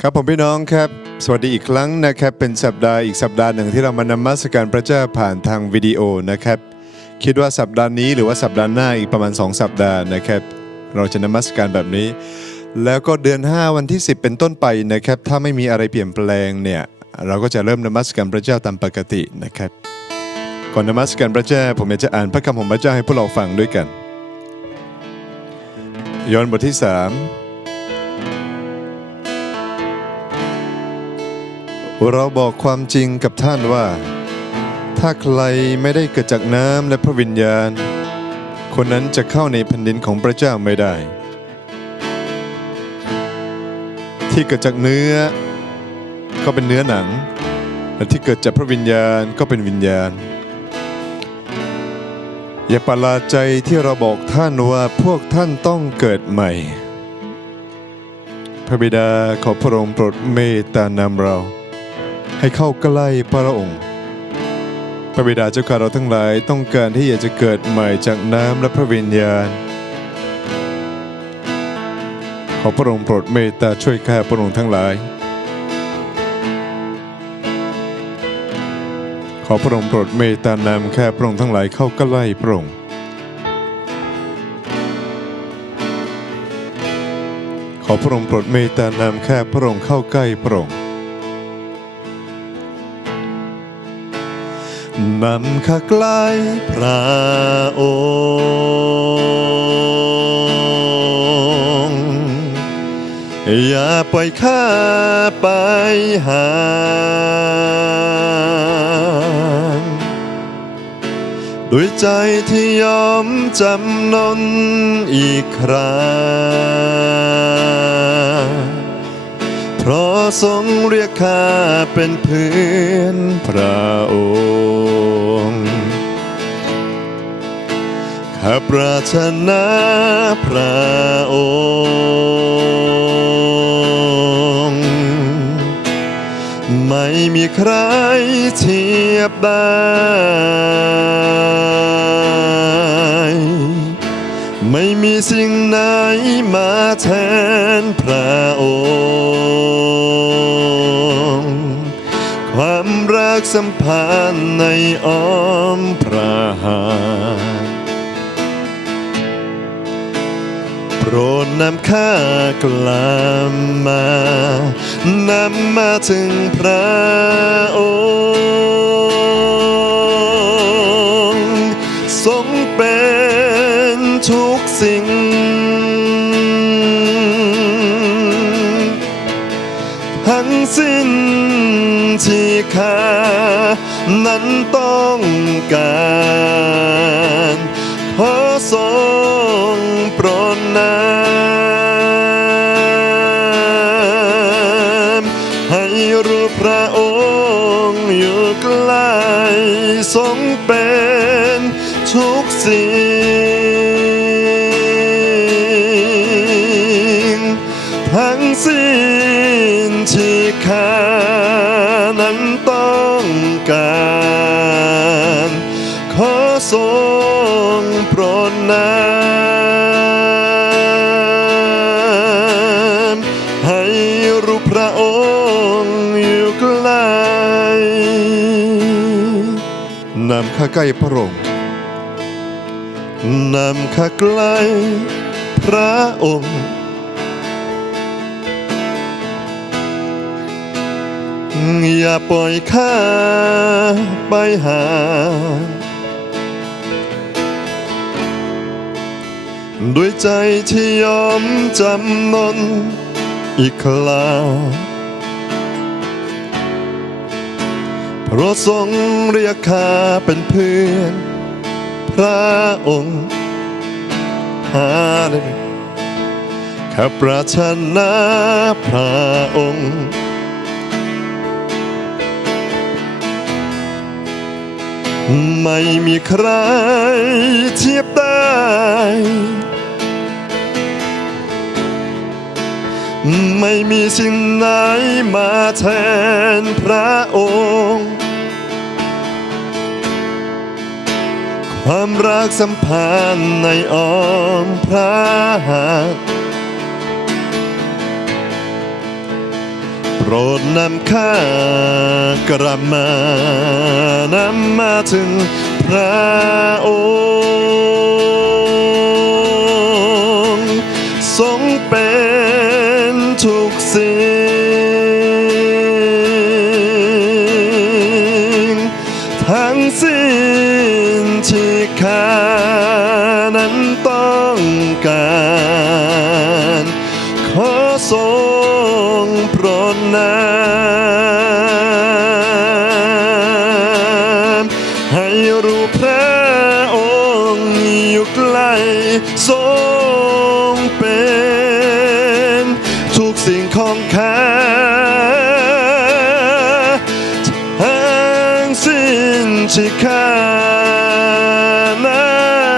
ครับผมพี่น้องครับสวัสดีอีกครั้งนะครับเป็นสัปดาห์อีกสัปดาห์หนึ่งที่เรามานมัสการพระเจ้าผ่านทางวิดีโอนะครับคิดว่าสัปดาห์นี้หรือว่าสัปดาห์หน้าอีกประมาณ2สัปดาห์นะครับเราจะนมัสการแบบนี้แล้วก็เดือน5วันที่10เป็นต้นไปนะครับถ้าไม่มีอะไรเปลี่ยนแปลงเนี่ยเราก็จะเริ่มนมัสการพระเจ้าตามปกตินะครับก่อนนมัสการพระเจ้าผมอยากจะอ่านพระคำของพระเจ้าให้พวกเราฟังด้วยกันยอห์นบทที่3เราบอกความจริงกับท่านว่าถ้าใครไม่ได้เกิดจากน้ำและพระวิญญาณคนนั้นจะเข้าในแผ่นดินของพระเจ้าไม่ได้ที่เกิดจากเนื้อก็เป็นเนื้อหนังและที่เกิดจากพระวิญญาณก็เป็นวิญญาณอย่าประหลาดใจที่เราบอกท่านว่าพวกท่านต้องเกิดใหม่พระบิดาขอพระองค์โปรดเมตตานำเราให้เข้าใกล้พระองค์พระบิดาเจ้าข้าเราทั้งหลายต้องการที่อยากจะเกิดใหม่จากน้ำและพระวิญญาณขอพระองค์โปรดเมตตาช่วยข้าพระองค์ทั้งหลายขอพระองค์โปรดเมตตานำข้าพระองค์ทั้งหลายเข้าใกล้พระองค์ขอพระองค์โปรดเมตตานำข้าพระองค์เข้าใกล้พระองค์นำข้าใกล้พระองค์อย่าปล่อยข้าไปห่างด้วยใจที่ยอมจำนนอีกคราเพราะทรงเรียกข้าเป็นเพื่อนพระองค์ข้าปรารถนาพระองค์ไม่มีใครเทียบได้ไม่มีสิ่งไหนมาแทนพระองค์ความรักสัมพันธ์ในอ้อมพระหัตถ์โปรดนำข้ากลับมานำมาถึงพระองค์ทรงเป็นทุกสิ่งทั้งสิ้นที่ข้านั้นต้องการขอทรงโปรดนำให้รู้พระองค์อยู่ใกล้ทรงเป็นทุกสิ่งทั้งสิ้นที่ข้านั้นต้องการขอทรงโปรดนำให้รู้พระองค์อยู่ใกล้นำข้าใกล้พระองค์นำข้าใกล้พระองค์อย่าปล่อยข้าไปห่างด้วยใจที่ยอมจำนนอีกคราเพราะทรงเรียกข้าเป็นเพื่อนพระองค์ข้าปรารถนาพระองค์ไม่มีใครเทียบได้ไม่มีสิ่งไหนมาแทนพระองค์ความรักสัมพันธ์ในอ้อมพระหัตถ์ โปรดนำข้ากลับมานำมาถึงพระองค์ทรงเป็นทุกสิ่งทั้งสิ้นที่ข้านั้นต้องการขอทรงโปรดนำให้รู้พระองค์อยู่ใกล้ทรงเป็นทุกสิ่งของข้าทั้งสิ้นที่ข้านั้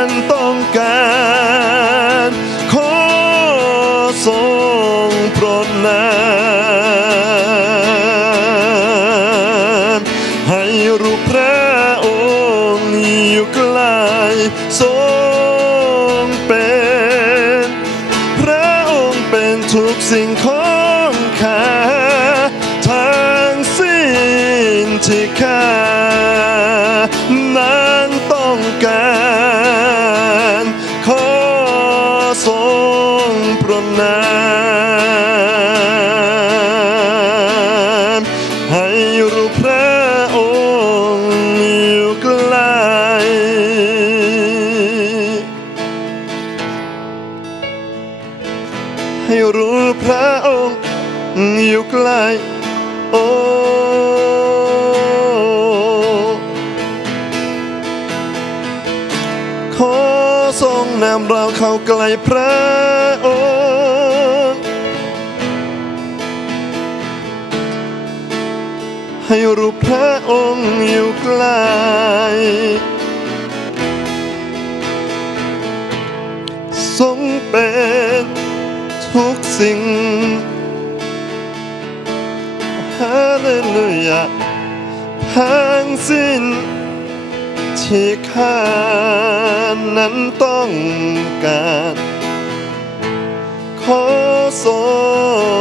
นต้องการขอทรงโปรดนำให้รู้พระองค์อยู่ใกล้ทรงเป็นพระองค์เป็นทุกสิ่งของข้าทั้งสิ้นที่ข้านั้นต้องการขอทรงโปรดนำให้รู้พระองค์อยู่ใกล้ให้รู้พระองค์อยู่ใกล้โอ้ขอทรงนำเราเข้าใกล้พระองค์ให้รู้พระองค์อยู่ใกล้ทรงเป็นทุกสิ่งฮาเลลูยาทั้งสิ้นที่ข้านั้นต้องการขอทร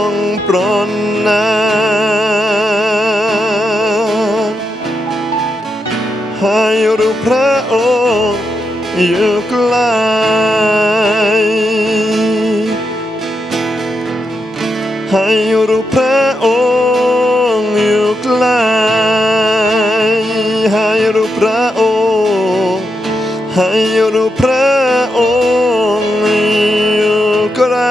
งโปรดนำให้รู้พระองค์อยู่ใกล้ให้รู้พระองค์อยู่ใกล้ให้รู้พระองค์ให้รู้พระองค์อยู่ใกล้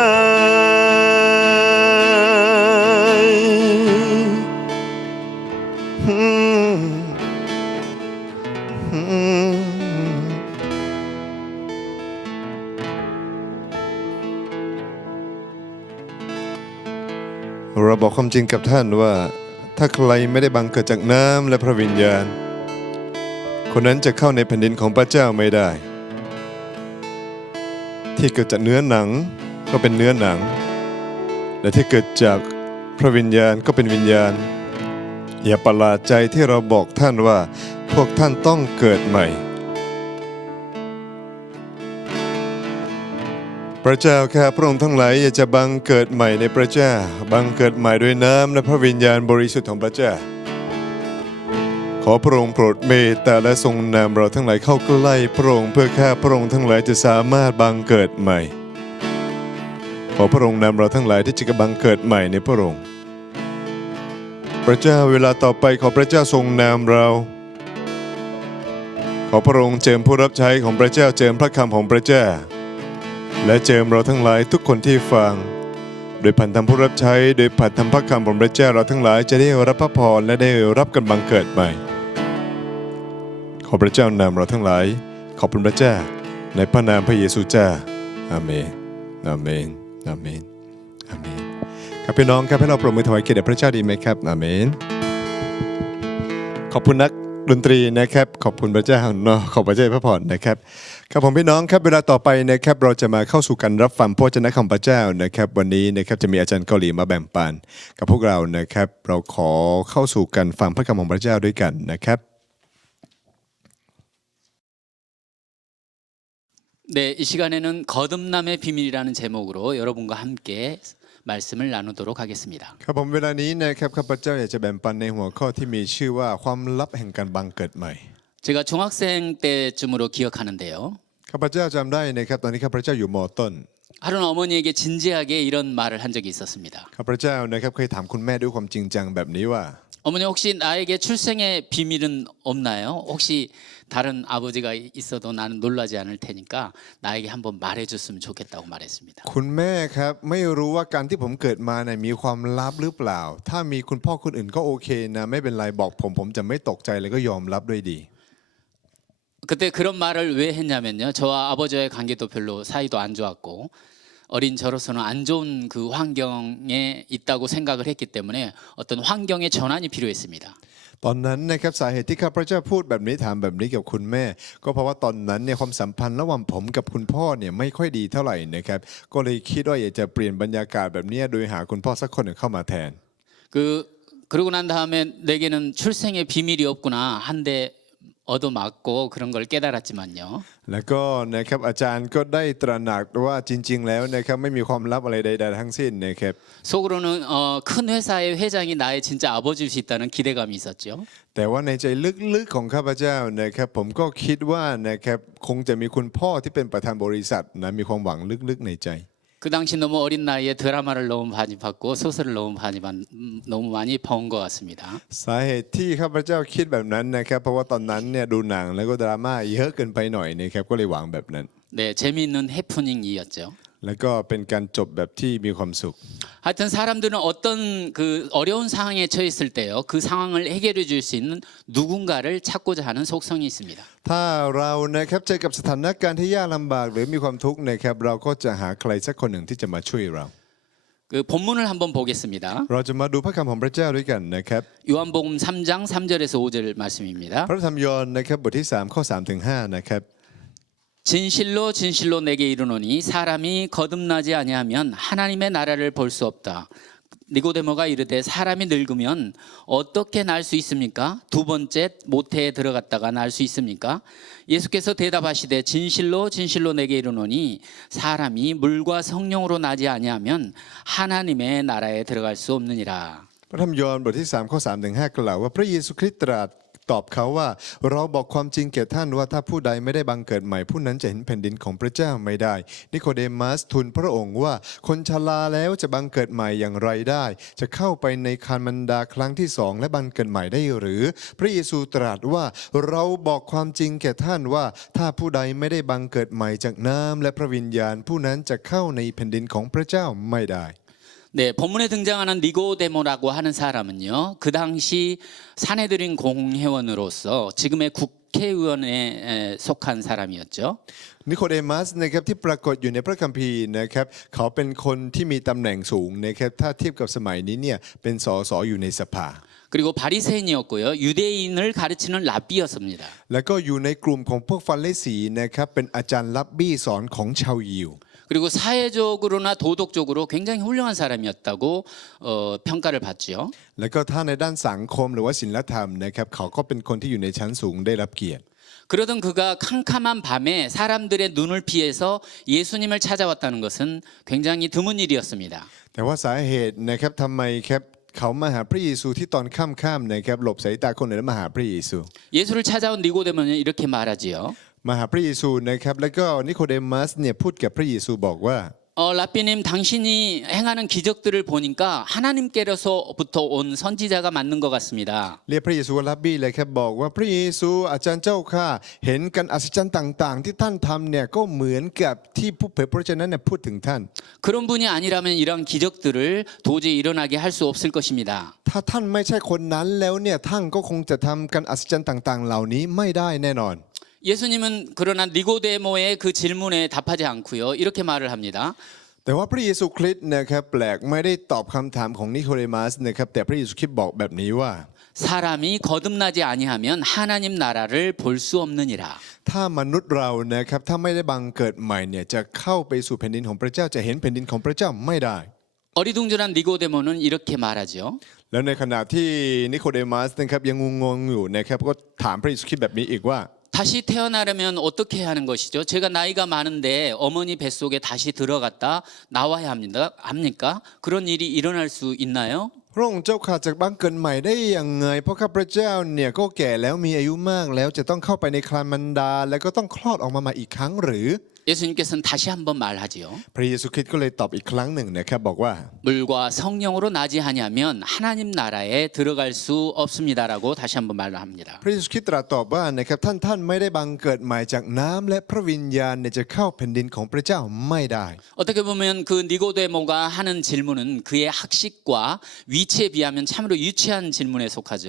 เราบอกความจริงกับท่านว่าถ้าใครไม่ได้บังเกิดจากน้ำและพระวิญญาณคนนั้นจะเข้าในแผ่นดินของพระเจ้าไม่ได้ที่เกิดจากเนื้อหนังก็เป็นเนื้อหนังและที่เกิดจากพระวิญญาณก็เป็นวิญญาณอย่าประหลาดใจที่เราบอกท่านว่าพวกท่านต้องเกิดใหม่พระเจ้าข้าพระองค์ทั้งหลายอยากจะบังเกิดใหม่ในพระเจ้าบังเกิดใหม่ด้วยน้ำและพระวิญญาณบริสุทธิ์ของพระเจ้าขอพระองค์โปรดเมตตาและทรงนำเราทั้งหลายเข้าใกล้พระองค์เพื่อข้าพระองค์ทั้งหลายจะสามารถบังเกิดใหม่ขอพระองค์นำเราทั้งหลายที่จะบังเกิดใหม่ในพระองค์พระเจ้าเวลาต่อไปขอพระเจ้าทรงนำเราขอพระองค์เจิมผู้รับใช้ของพระเจ้าเจิมพระคำของพระเจ้าและเจิมเราทั้งหลายทุกคนที่ฟังโดยผ่านทางผู้รับใช้โดยผ่านทางพระคำของพระเจ้าเราทั้งหลายจะได้รับพระพรและได้รับการบังเกิดใหม่ขอพระเจ้านำเราทั้งหลายขอบคุณพระเจ้าในพระนามพระเยซูเจ้าอาเมนอาเมนอาเมนอาเมนครับพี่น้องครับให้เราปรบมือถวายเกียรติแด่พระเจ้าดีไหมครับอาเมนขอบคุณนักดนตรีนะครับขอบคุณพระเจ้าเนาะขอบพระเจ้าพระพรนะครับครับผมพี่น้องครับเวลาต่อไปนะครับเราจะมาเข้าสู่การรับฟังพระวจนะของพระเจ้านะครับวันนี้นะครับจะมีอาจารย์เกาหลีมาแบ่งปันกับพวกเรานะครับเราขอเข้าสู่การฟังพระคำของพระเจ้าด้วยกันนะครับ 네, 이 시간에는 거듭남의 비밀이라는 제목으로 여러분과 함께 말씀을 나누도록 하겠습니다. ครับผมเวลานี้นะครับข้าพเจ้าอยากจะแบ่งปันในหัวข้อที่มีชื่อว่าความลับแห่งการบังเกิดใหม่ 제가 중학생 때쯤으로 기억하는데요. ข้าพเจ้าจำได้นะครับตอนนี้ข้าพเจ้าอยู่ม.ต้น 하루는 어머니에게 진지하게 이런 말을 한 적이 있었습니다. ข้าพเจ้านะครับเคยถามคุณแม่ด้วยความจริงจังแบบนี้ว่า 어머니 혹시 나에게 출생의 비밀은 없나요? 혹시 다른 아버지가 있어도 나는 놀라지 않을 테니까 나에게 한번 말해줬으면 좋겠다고 말했습니다. คุณแม่ครับไม่รู้ว่าการที่ผมเกิดมาเนี่ยมีความลับหรือเปล่า ถ้ามีคุณพ่อคนอื่นก็โอเคนะไม่เป็นไรบอกผมจะไม่ตกใจเลยก็ยอมรับด้วยดี 그때 그런 말을 왜 했냐면요. 저와 아버지와의 관계도 별로 사이도 안 좋았고 어린 저로서는 안 좋은 그 환경에 있다고 생각을 했기 때문에 어떤 환경의 전환이 필요했습니다. ตอนนั้นนะครับสาเหตุที่ข้าพเจ้าพูดแบบนี้ถามแบบนี้กับคุณแม่ ก็เพราะว่าตอนนั้นเนี่ยความสัมพันธ์ระหว่างผมกับคุณพ่อเนี่ยไม่ค่อยดีเท่าไหร่นะครับก็เลยคิดว่าอยากจะเปลี่ยนบรรยากาศแบบนี้โดยหาคุณพ่อสักคนหนึ่งเข้ามาแทน 그러고 난 다음에 내게는 출생의 비밀이 없구나 한데 얻어맞고 그런 걸 깨달았지만요. แล้วก็นะครับอาจารย์ก็ได้ตระหนักว่าจริงๆแล้วนะครับไม่มีความลับอะไรใดๆทั้งสิ้นนะครับ 속으로는 큰 회사의 회장이 나의 진짜 아버지일 수 있다는 기대감이 있었죠. แต่ว่าในใจลึกๆของข้าพเจ้านะครับผมก็คิดว่านะครับคงจะมีคุณพ่อที่เป็นประธานบริษัทนะมีความหวังลึกๆในใจ 그 당시 너무 어린 나이에 드라마를 너무 많이 봤고 소설을 너무 많이 본 것 같습니다. สาเหตุที่ข้าพเจ้าคิดแบบนั้นนะครับเพราะว่าตอนนั้นเนี่ยดูหนังแล้วก็ดราม่าเยอะเกินไปหน่อยนะครับก็เลยหวังแบบนั้น 네, 재미있는 해프닝이었죠. แล้วก็เป็นการจบแบบที่มีความสุข 하여튼 사람들은 어떤 그 어려운 상황에 처했을 때요, 그 상황을 해결해 줄 수 있는 누군가를 찾고자 하는 속성이 있습니다. ถ้าเรานะครับเจอกับสถานการณ์ที่ยากลำบากหรือมีความทุกข์นะครับเราก็จะหาใครสักคนหนึ่งที่จะมาช่วยเรา 그 본문을 한번 보겠습니다. เราจะมาดูพระคำของพระเจ้าด้วยกันนะครับ 요한복음 3장 3절에서 5절 말씀입니다. พระธรรมยอห์นนะครับบทที่3ข้อ3ถึง5นะครับ 진실로 진실로 내게 이르노니 사람이 거듭나지 아니하면 하나님의 나라를 볼 수 없다. 니고데모가 이르되 사람이 늙으면 어떻게 날 수 있습니까? 두 번째 모태에 들어갔다가 날 수 있습니까? 예수께서 대답하시되 진실로 진실로 내게 이르노니 사람이 물과 성령으로 나지 아니하면 하나님의 나라에 들어갈 수 없느니라. พระธรรมยอห์นบทที่3ข้อ3ถึง5กล่าวว่าพระเยซูคริสต์ตรัสตอบเขาว่าเราบอกความจริงแก่ท่านว่าถ้าผู้ใดไม่ได้บังเกิดใหม่ผู้นั้นจะเห็นแผ่นดินของพระเจ้าไม่ได้นิโคเดมัสทูลพระองค์ว่าคนชราแล้วจะบังเกิดใหม่อย่างไรได้ จะเข้าไปในครรภ์มารดาครั้งที่สองและบังเกิดใหม่ได้หรือ พระเยซูตรัสว่าเราบอกความจริงแก่ท่านว่าถ้าผู้ใดไม่ได้บังเกิดใหม่จากน้ำและพระวิญญาณผู้นั้นจะเข้าในแผ่นดินของพระเจ้าไม่ได้ 네, 본문에 등장하는 니고데모라고 하는 사람은요, 그 당시 사내들인 공회원으로서 지금의 국회의원에 속한 사람이었죠. นิโคเดมัสนะครับที่ปรากฏอยู่ในพระคัมภีร์นะครับเขาเป็นคนที่มีตำแหน่งสูงนะครับถ้าเทียบกับสมัยนี้เนี่ยเป็นสสอยู่ในสภา 그리고 바리새인이었고요, 유대인을 가르치는 랍비였습니다. แล้วก็อยู่ในกลุ่มของพวกฟาริสีนะครับเป็นอาจารย์ลับบี้สอนของชาวยิว 그리고 사회적으로나 도덕적으로 굉장히 훌륭한 사람이었다고 평가를 받죠. แล้วก็ถ้าในด้านสังคมหรือว่าศีลธรรมนะครับเขาก็เป็นคนที่อยู่ในชั้นสูงได้รับเกียรติ 그러던 그가 캄캄한 밤에 사람들의 눈을 피해서 예수님을 찾아왔다는 것은 굉장히 드문 일이었습니다. แต่ว่าสาเหตุนะครับทำไมครับเขามาหาพระเยซูที่ตอนค่ำๆนะครับหลบสายตาคนอื่นแล้วมาหาพระเยซู 예수를 찾아온 니고데모는 이렇게 말하지요. มาหาพระเยซูนะครับแล้วก็นิโคเดมัสเนี่ยพูดกับพระเยซูบอกว่า 랍비님 당신이 행하는 기적들을 보니까 하나님께로서부터 온 선지자가 맞는 것 같습니다. เรียกพระเยซูว่ารับบี้เลยครับบอกว่าพระเยซูอาจารย์เจ้าข้าเห็นการอัศจรรย์ต่างๆ ที่ท่านทำเนี่ยก็เหมือนกับที่ผู้เผยพระวจนะเนี่ยพูดถึงท่าน 그런 분이 아니라면 이런 기적들을 도저히 일어나게 할 수 없을 것입니다. ถ้าท่านไม่ใช่คนนั้นแล้วเนี่ยท่านก็คงจะทำการอัศจรรย์ต่างๆ เหล่านี้ไม่ได้แน่นอน 예수님은 그러나 니고데모의 그 질문에 답하지 않고요. 이렇게 말을 합니다. แต่ว่าพระเยซูคริสต์นะครับแปลกไม่ได้ตอบคำถามของนิโคเดมัสนะครับแต่พระเยซูคริสต์บอกแบบนี้ว่า 사람이 거듭나지 아니하면 하나님 나라를 볼 수 없느니라. ถ้ามนุษย์เรานะครับถ้าไม่ได้บังเกิดใหม่เนี่ยจะเข้าไปสู่แผ่นดินของพระเจ้าจะเห็นแผ่นดินของพระเจ้าไม่ได้ 어리둥절한 니고데모는 이렇게 말하죠. แล้วในขณะที่นิโคเดมัสนะครับยังงงๆอยู่นะครับก็ถามพระเยซูคริสต์แบบนี้อีกว่า 다시 태어나려면 어떻게 하는 것이죠? 제가 나이가 많은데 어머니 뱃속에 다시 들어갔다 나와야 합니까? 그런 일이 일어날 수 있나요? พระองค์เจ้าขาจากบังเกิดใหม่ได้อย่างไงเพราะข้าพระเจ้าเนี่ยก็แก่แล้วมีอายุมากแล้วจะต้องเข้าไปในครรภ์มารดาแล้วก็ต้องคลอดออกมาใหม่อีกครั้งหรือ 예수님께서는 다시 한번 말하지요. พระเยซูคริสต์ก็เลยตอบอีกครั้งหนึ่งนะครับบอกว่า 물과 성령으로 나지 아니하면 하나님 나라에 들어갈 수 없습니다라고 다시 한번 말합니다. พระเยซูคริสต์ตรัสตอบว่านะครับท่านไม่ได้บังเกิดใหม่จากน้ำและพระวิญญาณเนี่ยจะเข้าแผ่นดินของพระเจ้าไม่ได้ 어떻게 보면 그 니고데모가 하는 질문은 그의 학식과 위치에 비하면 참으로 유치한 질문에 속하죠.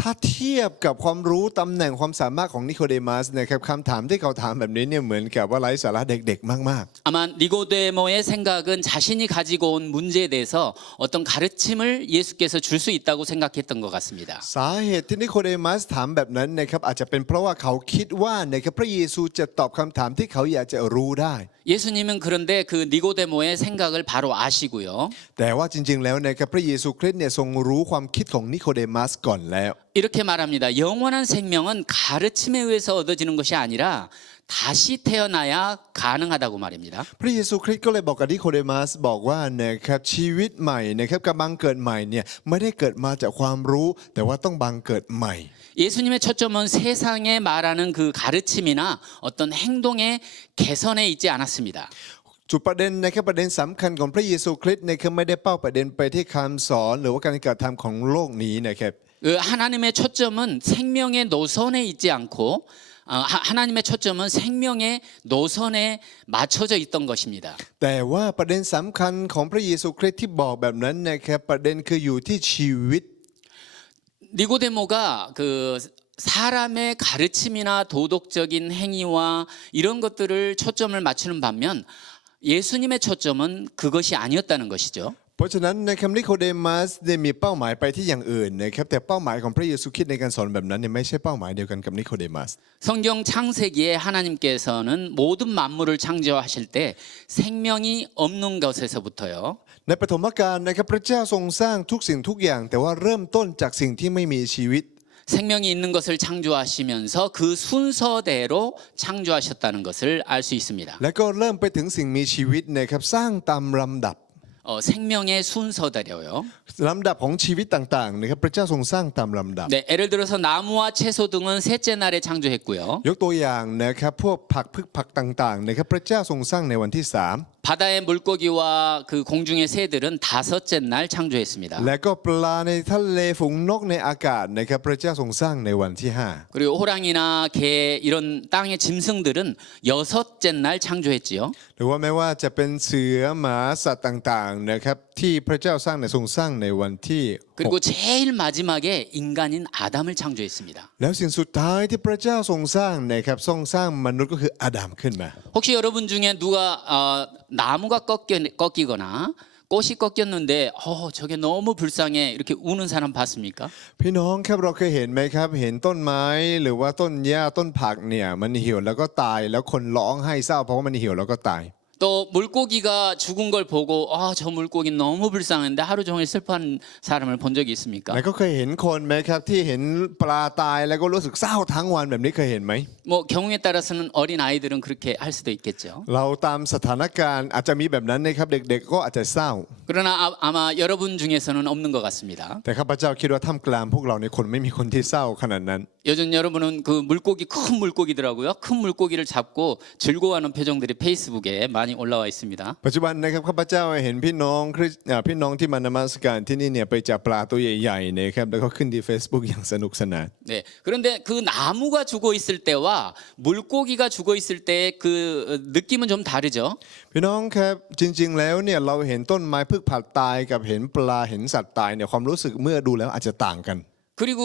ถ้าเทียบกับความรู้ตำแหน่งความสามารถของนิโคเดมัสนะครับคำถามที่เขาถามแบบนี้เนี่ยเหมือนกับว่าไร้สาระเด็กๆมาก 아마 니고데모의 생각은 자신이 가지고 온 문제에 대해서 어떤 가르침을 예수께서 줄 수 있다고 생각했던 것 같습니다. ๆสาเหตุที่นิโคเดมัสถามแบบนั้นนะครับอาจจะเป็นเพราะว่าเขาคิดว่านะครับพระเยซูจะตอบคำถามที่เขาอยากจะรู้ได้ 예수님은 그런데 그 니고데모의 생각을 바로 아시고요. แต่ว่าจริงๆแล้วนะครับพระเยซูคริสต์เนี่ยทรงรู้ความคิดของนิโคเดมัสก่อนแล้ว 이렇게 말합니다. 영원한 생명은 가르침에 의해서 얻어지는 것이 아니라 다시 태어나야 가능하다고 말입니다. พระเยซูคริสต์ก็เลยบอกกับนิโคเดมัสบอกว่านะครับชีวิตใหม่นะครับกับบังเกิดใหม่เนี่ยไม่ได้เกิดมาจากความรู้แต่ว่าต้องบังเกิดใหม่ 예수님의 초점은 세상에 말하는 그 가르침이나 어떤 행동의 개선에 있지 않았습니다. จุดประเด็นนะครับประเด็นสำคัญของพระเยซูคริสต์นะครับไม่ได้เป้าประเด็นไปที่คำสอนหรือว่าการกระทำของโลกนี้นะครับ 그 하나님의 초점은 생명의 노선에 있지 않고 하나님의 초점은 생명의 노선에 맞춰져 있던 것입니다. แต่ว่าประเด็นสำคัญของพระเยซูคริสต์ที่บอกแบบนั้นนะครับประเด็นคืออยู่ที่ชีวิต 니고데모가 그 사람의 가르침이나 도덕적인 행위와 이런 것들을 초점을 맞추는 반면 예수님의 초점은 그것이 아니었다는 것이죠. เพราะฉะนั้นนะครับนิโคเดมัสได้มีเป้าหมายไปที่อย่างอื่นนะครับแต่เป้าหมายของพระเยซูคริสต์ในการสอนแบบนั้นเนี่ยไม่ใช่เป้าหมายเดียวกันกับนิโคเดมัส 성경 창세기에 하나님께서는 모든 만물을 창조하실 때 생명이 없는 것에서부터요. ในปฐมกาลนะครับพระเจ้าทรงสร้างทุกสิ่งทุกอย่างแต่ว่าเริ่มต้นจากสิ่งที่ไม่มีชีวิต 생명이 있는 것을 창조하시면서 그 순서대로 창조하셨다는 것을 알 수 있습니다. แล้วก็เริ่มไปถึงสิ่งมีชีวิตนะครับสร้างตามลำดับ 생명의 순서대로요. ลำดับของชีวิตต่างๆนะครับพระเจ้าทรงสร้างตามลำดับ 네, 예를 들어서 나무와 채소 등은 셋째 날에 창조했고요. ยกตัวอย่างนะครับพวกผักพืชผักต่างๆนะครับพระเจ้าทรงสร้างในวันที่ 바다의 물고기와 그 공중의 새들은 다섯째 날 창조했습니다. 3และก็ปลาในทะเลฝูงนกในอากาศนะครับพระเจ้าทรงสร้างในวันที่ 그리고 호랑이나 개 이런 땅의 짐승들은 여섯째 날 창조했지요. 5หรือว่าแม้ว่าจะเป็นเสือหมาสัตว์ต่างๆนะครับที่พระเจ้าสร้างในทรงสร้างในวันที่ 그리고 제일 마지막에 인간인 아담을 창조했습니다. แล้วสิ่งสุดท้ายที่พระเจ้าทรงสร้างนะครับทรงสร้างมนุษย์ก็คืออาดัมขึ้นมา 혹시 여러분 중에 누가 나무가 꺾이거나 꽃이 꺾였는데 저게 너무 불쌍해 이렇게 우는 사람 봤습니까? พี่น้องครับเราเคยเห็นไหมครับเห็นต้นไม้หรือว่าต้นหญ้าต้นผักเนี่ยมันเหี่ยวแล้วก็ตายแล้วคนร้องไห้เศร้าเพราะว่ามันเหี่ยวแล้วก็ตาย 또 물고기가 죽은 걸 보고 저 물고기 너무 불쌍한데 하루 종일 슬퍼하는 사람을 본 적이 있습니까? แล้วก็เคยเห็นคนไหมครับที่เห็นปลาตายแล้วก็รู้สึกเศร้าทั้งวันแบบนี้เคยเห็นไหม 뭐 경우에 따라서는 어린 아이들은 그렇게 할 수도 있겠죠. เราตามสถานการณ์อาจจะมีแบบนั้นนะครับเด็กๆก็อาจจะเศร้า 그러나 아마 여러분 중에서는 없는 것 같습니다. แต่ข้าพเจ้าคิดว่าท่ามกลางพวกเราในคนไม่มีคนที่เศร้าขนาดนั้น 요즘 여러분은 그 물고기 큰 물고기더라고요. 큰 물고기를 잡고 즐거워하는 표정들이 페이스북에 많이 올라와 있습니다. ปัจจุบันนะครับข้าพเจ้าเห็นพี่น้องที่มานมัสการที่นี่เนี่ยไปจับปลาตัวใหญ่ๆนะครับแล้วก็ขึ้นที่ Facebook อย่างสนุกสนาน 네. 그런데 그 나무가 죽어 있을 때와 물고기가 죽어 있을 때 그 느낌은 좀 다르죠. พี่น้องครับจริงๆแล้วเนี่ยเราเห็นต้นไม้พืชผักตายกับเห็นปลาเห็นสัตว์ตายเนี่ยความรู้สึกเมื่อดูแล้วอาจจะต่างกัน 그리고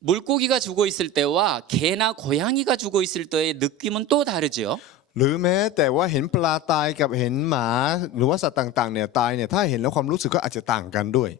물고기가 죽어 있을 때와 개나 고양이가 죽어 있을 때의 느낌은 또 다르죠. หรือแม้แต่ว่าเห็นปลาตายกับเห็นหมาหรือว่าสัตว์ต่างๆเนี่ยตายเนี่ยถ้าเห็นแล้วความรู้สึกก็อาจจะต่างกันด้วย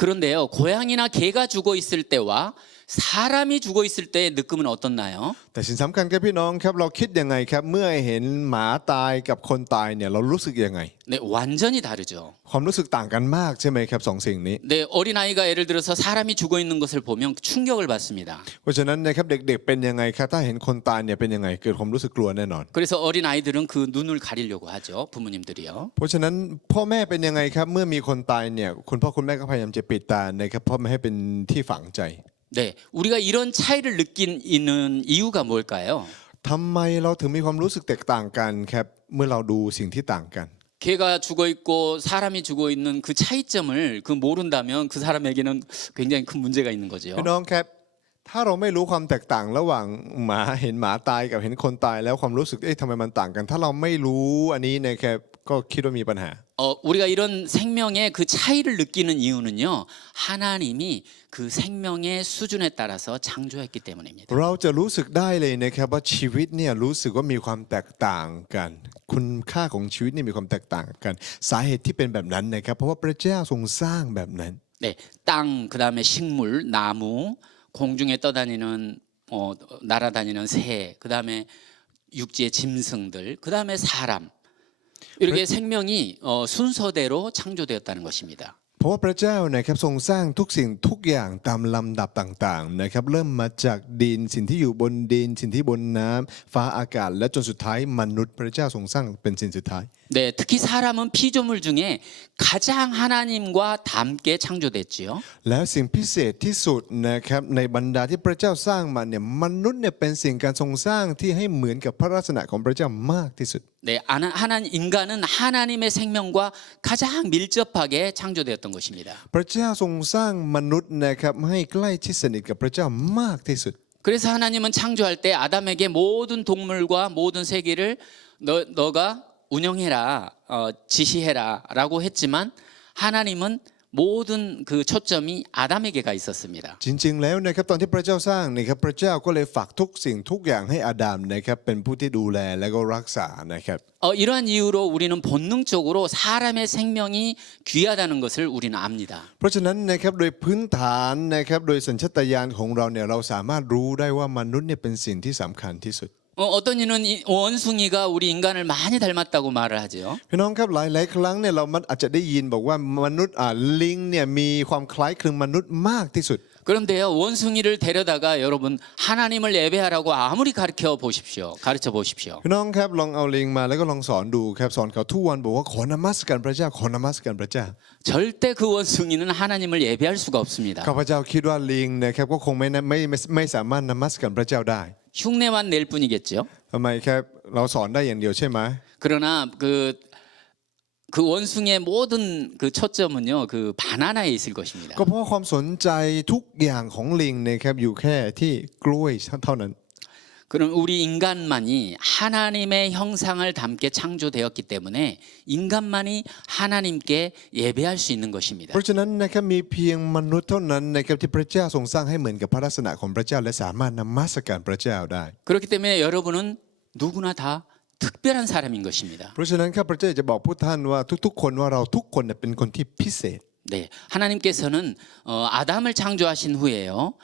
그런데요. 고양이나 개가 죽어 있을 때와 사람이 죽어 있을 때의 느낌은 어떻나요? แต่สิ่งสำคัญครับพี่น้องครับเราคิดยังไงครับเมื่อเห็นหมาตายกับคนตายเนี่ยเรารู้สึกยังไง 네, 완전히 다르죠. ความรู้สึกต่างกันมากใช่ไหมครับสองสิ่งนี้ 네, 어린아이가 예를 들어서 사람이 죽어 있는 것을 보면 충격을 받습니다. เพราะฉะนั้นนะครับเด็กๆเป็นยังไงครับถ้าเห็นคนตายเนี่ยเป็นยังไงเกิดความรู้สึกกลัวแน่นอน 그래서 어린아이들은 그 눈을 가리려고 하죠. 부모님들이요. เพราะฉะนั้นพ่อแม่เป็นยังไงครับเมื่อมีคนตายเนี่ยคุณพ่อคุณแม่ก็พยายามจะปิดตานะครับเพราะไม่ให้เป็นที่ฝังใจ 네, 우리가 이런 차이를 느끼는 이유가 뭘까요? ทำไมเราถึงมีความรู้สึกแตกต่างกันครับเมื่อเราดูสิ่งที่ต่างกัน 개가 죽어 있고 사람이 죽어 있는 그 차이점을 그 모른다면 그 사람에게는 굉장히 큰 문제가 있는 거죠. พี่น้องครับถ้าเราไม่รู้ความแตกต่างระหว่างหมาเห็นหมาตายกับเห็นคนตายแล้วความรู้สึกทำไมมันต่างกัน ถ้าเราไม่รู้อันนี้นะครับก็คิดว่ามีปัญหา 우리가 이런 생명의 그 차이를 느끼는 이유는요. 하나님이 그 생명의 수준에 따라서 창조했기 때문입니다. เราจะรู้สึกได้เลยนะครับว่าชีวิตเนี่ยรู้สึกว่ามีความแตกต่างกัน คุณค่าของชีวิตนี่มีความแตกต่างกัน สาเหตุที่เป็นแบบนั้นนะครับเพราะว่าพระเจ้าทรงสร้างแบบนั้น 네, 땅, 그다음에 식물, 나무, 공중에 떠다니는 날아다니는 새, 그다음에 육지의 짐승들, 그다음에 사람. 이렇게 생명이 순서대로 창조되었다는 것입니다. เพราะว่าพระเจ้านะครับทรงสร้างทุกสิ่งทุกอย่างตามลำดับต่างๆนะครับเริ่มมาจากดินสิ่งที่อยู่บนดินสิ่งที่บนน้ำฟ้าอากาศและจนสุดท้ายมนุษย์พระเจ้าทรงสร้างเป็นสิ่งสุดท้าย 네, 특히 사람은 피조물 중에 가장 하나님과 닮게 창조됐지요. แล้วสิ่งพิเศษที่สุดนะครับในบรรดาที่พระเจ้าสร้างมาเนี่ยมนุษย์เนี่ยเป็นสิ่งการทรงสร้างที่ให้เหมือนกับพระลักษณะของพระเจ้ามากที่สุด 네, 인간은 하나님의 생명과 가장 밀접하게 창조되었던 것입니다. พระเจ้าทรงสร้างมนุษย์นะครับให้ใกล้ชิดสนิทกับพระเจ้ามากที่สุด 그래서 하나님은 창조할 때 아담에게 모든 동물과 모든 세계를 너가 운영해라, 지시해라라고 했지만 하나님은 모든 그 초점이 아담에게가 있었습니다. จริงๆแล้วนะครับตอนที่พระเจ้าสร้างนะครับพระเจ้าก็เลยฝากทุกสิ่งทุกอย่างให้อาดัมนะครับเป็นผู้ที่ดูแลและก็รักษานะครับ 이러한 이유로 우리는 본능적으로 사람의 생명이 귀하다는 것을 우리는 압니다. เพราะฉะนั้นนะครับโดยพื้นฐานนะครับโดยสัญชาตญาณของเราเนี่ยเราสามารถรู้ได้ว่ามนุษย์เนี่ยเป็นสิ่งที่สำคัญที่สุด 어떤 이는 원숭이가 우리 인간을 많이 닮았다고 말을 하죠. พี่น้องครับหลายๆครั้งเนี่ยเราอาจจะได้ยินบอกว่ามนุษย์ลิงเนี่ยมีความคล้ายคลึงมนุษย์มากที่สุด 그런데요 원숭이를 데려다가 여러분 하나님을 예배하라고 아무리 가르쳐 보십시오. พี่น้องครับลองเอาลิงมาแล้วก็ลองสอนดูครับสอนเขาทุกวันบอกว่าขอนมัสการพระเจ้าขอนมัสการพระเจ้า 절대 그 원숭이는 하나님을 예배할 수가 없습니다. ข้าพเจ้าคิดว่าลิงนะครับก็คงไม่สามารถนมัสการพระเจ้าได้ 흉내만 낼 뿐이겠죠. ทำไมครับเราสอนได้อย่างเดียวใช่ไหม 그러나 그 원숭이의 모든 그 초점은요 그 바나나에 있을 것입니다. ก็เพราะความสนใจทุกอย่างของลิงนะครับอยู่แค่ที่กล้วยเท่านั้น 그럼 우리 인간만이 하나님의 형상을 담게 창조되었기 때문에 인간만이 하나님께 예배할 수 있는 것입니다. เพราะฉะนั้นนะครับมีเพียงมนุษย์เท่านั้นนะครับที่พระเจ้าทรงสร้างให้เหมือนกับพระลักษณะของพระเจ้าและสามารถนมัสการพระเจ้าได้ 그렇기 때문에 여러분은 누구나 다 특별한 사람인 것입니다. เพราะฉะนั้นข้าพเจ้าจะบอกผู้ท่านว่าทุกๆคนว่าเราทุกคนเป็นคนที่พิเศษ 네, 하나님께서는 아담을 창조하신 후에요.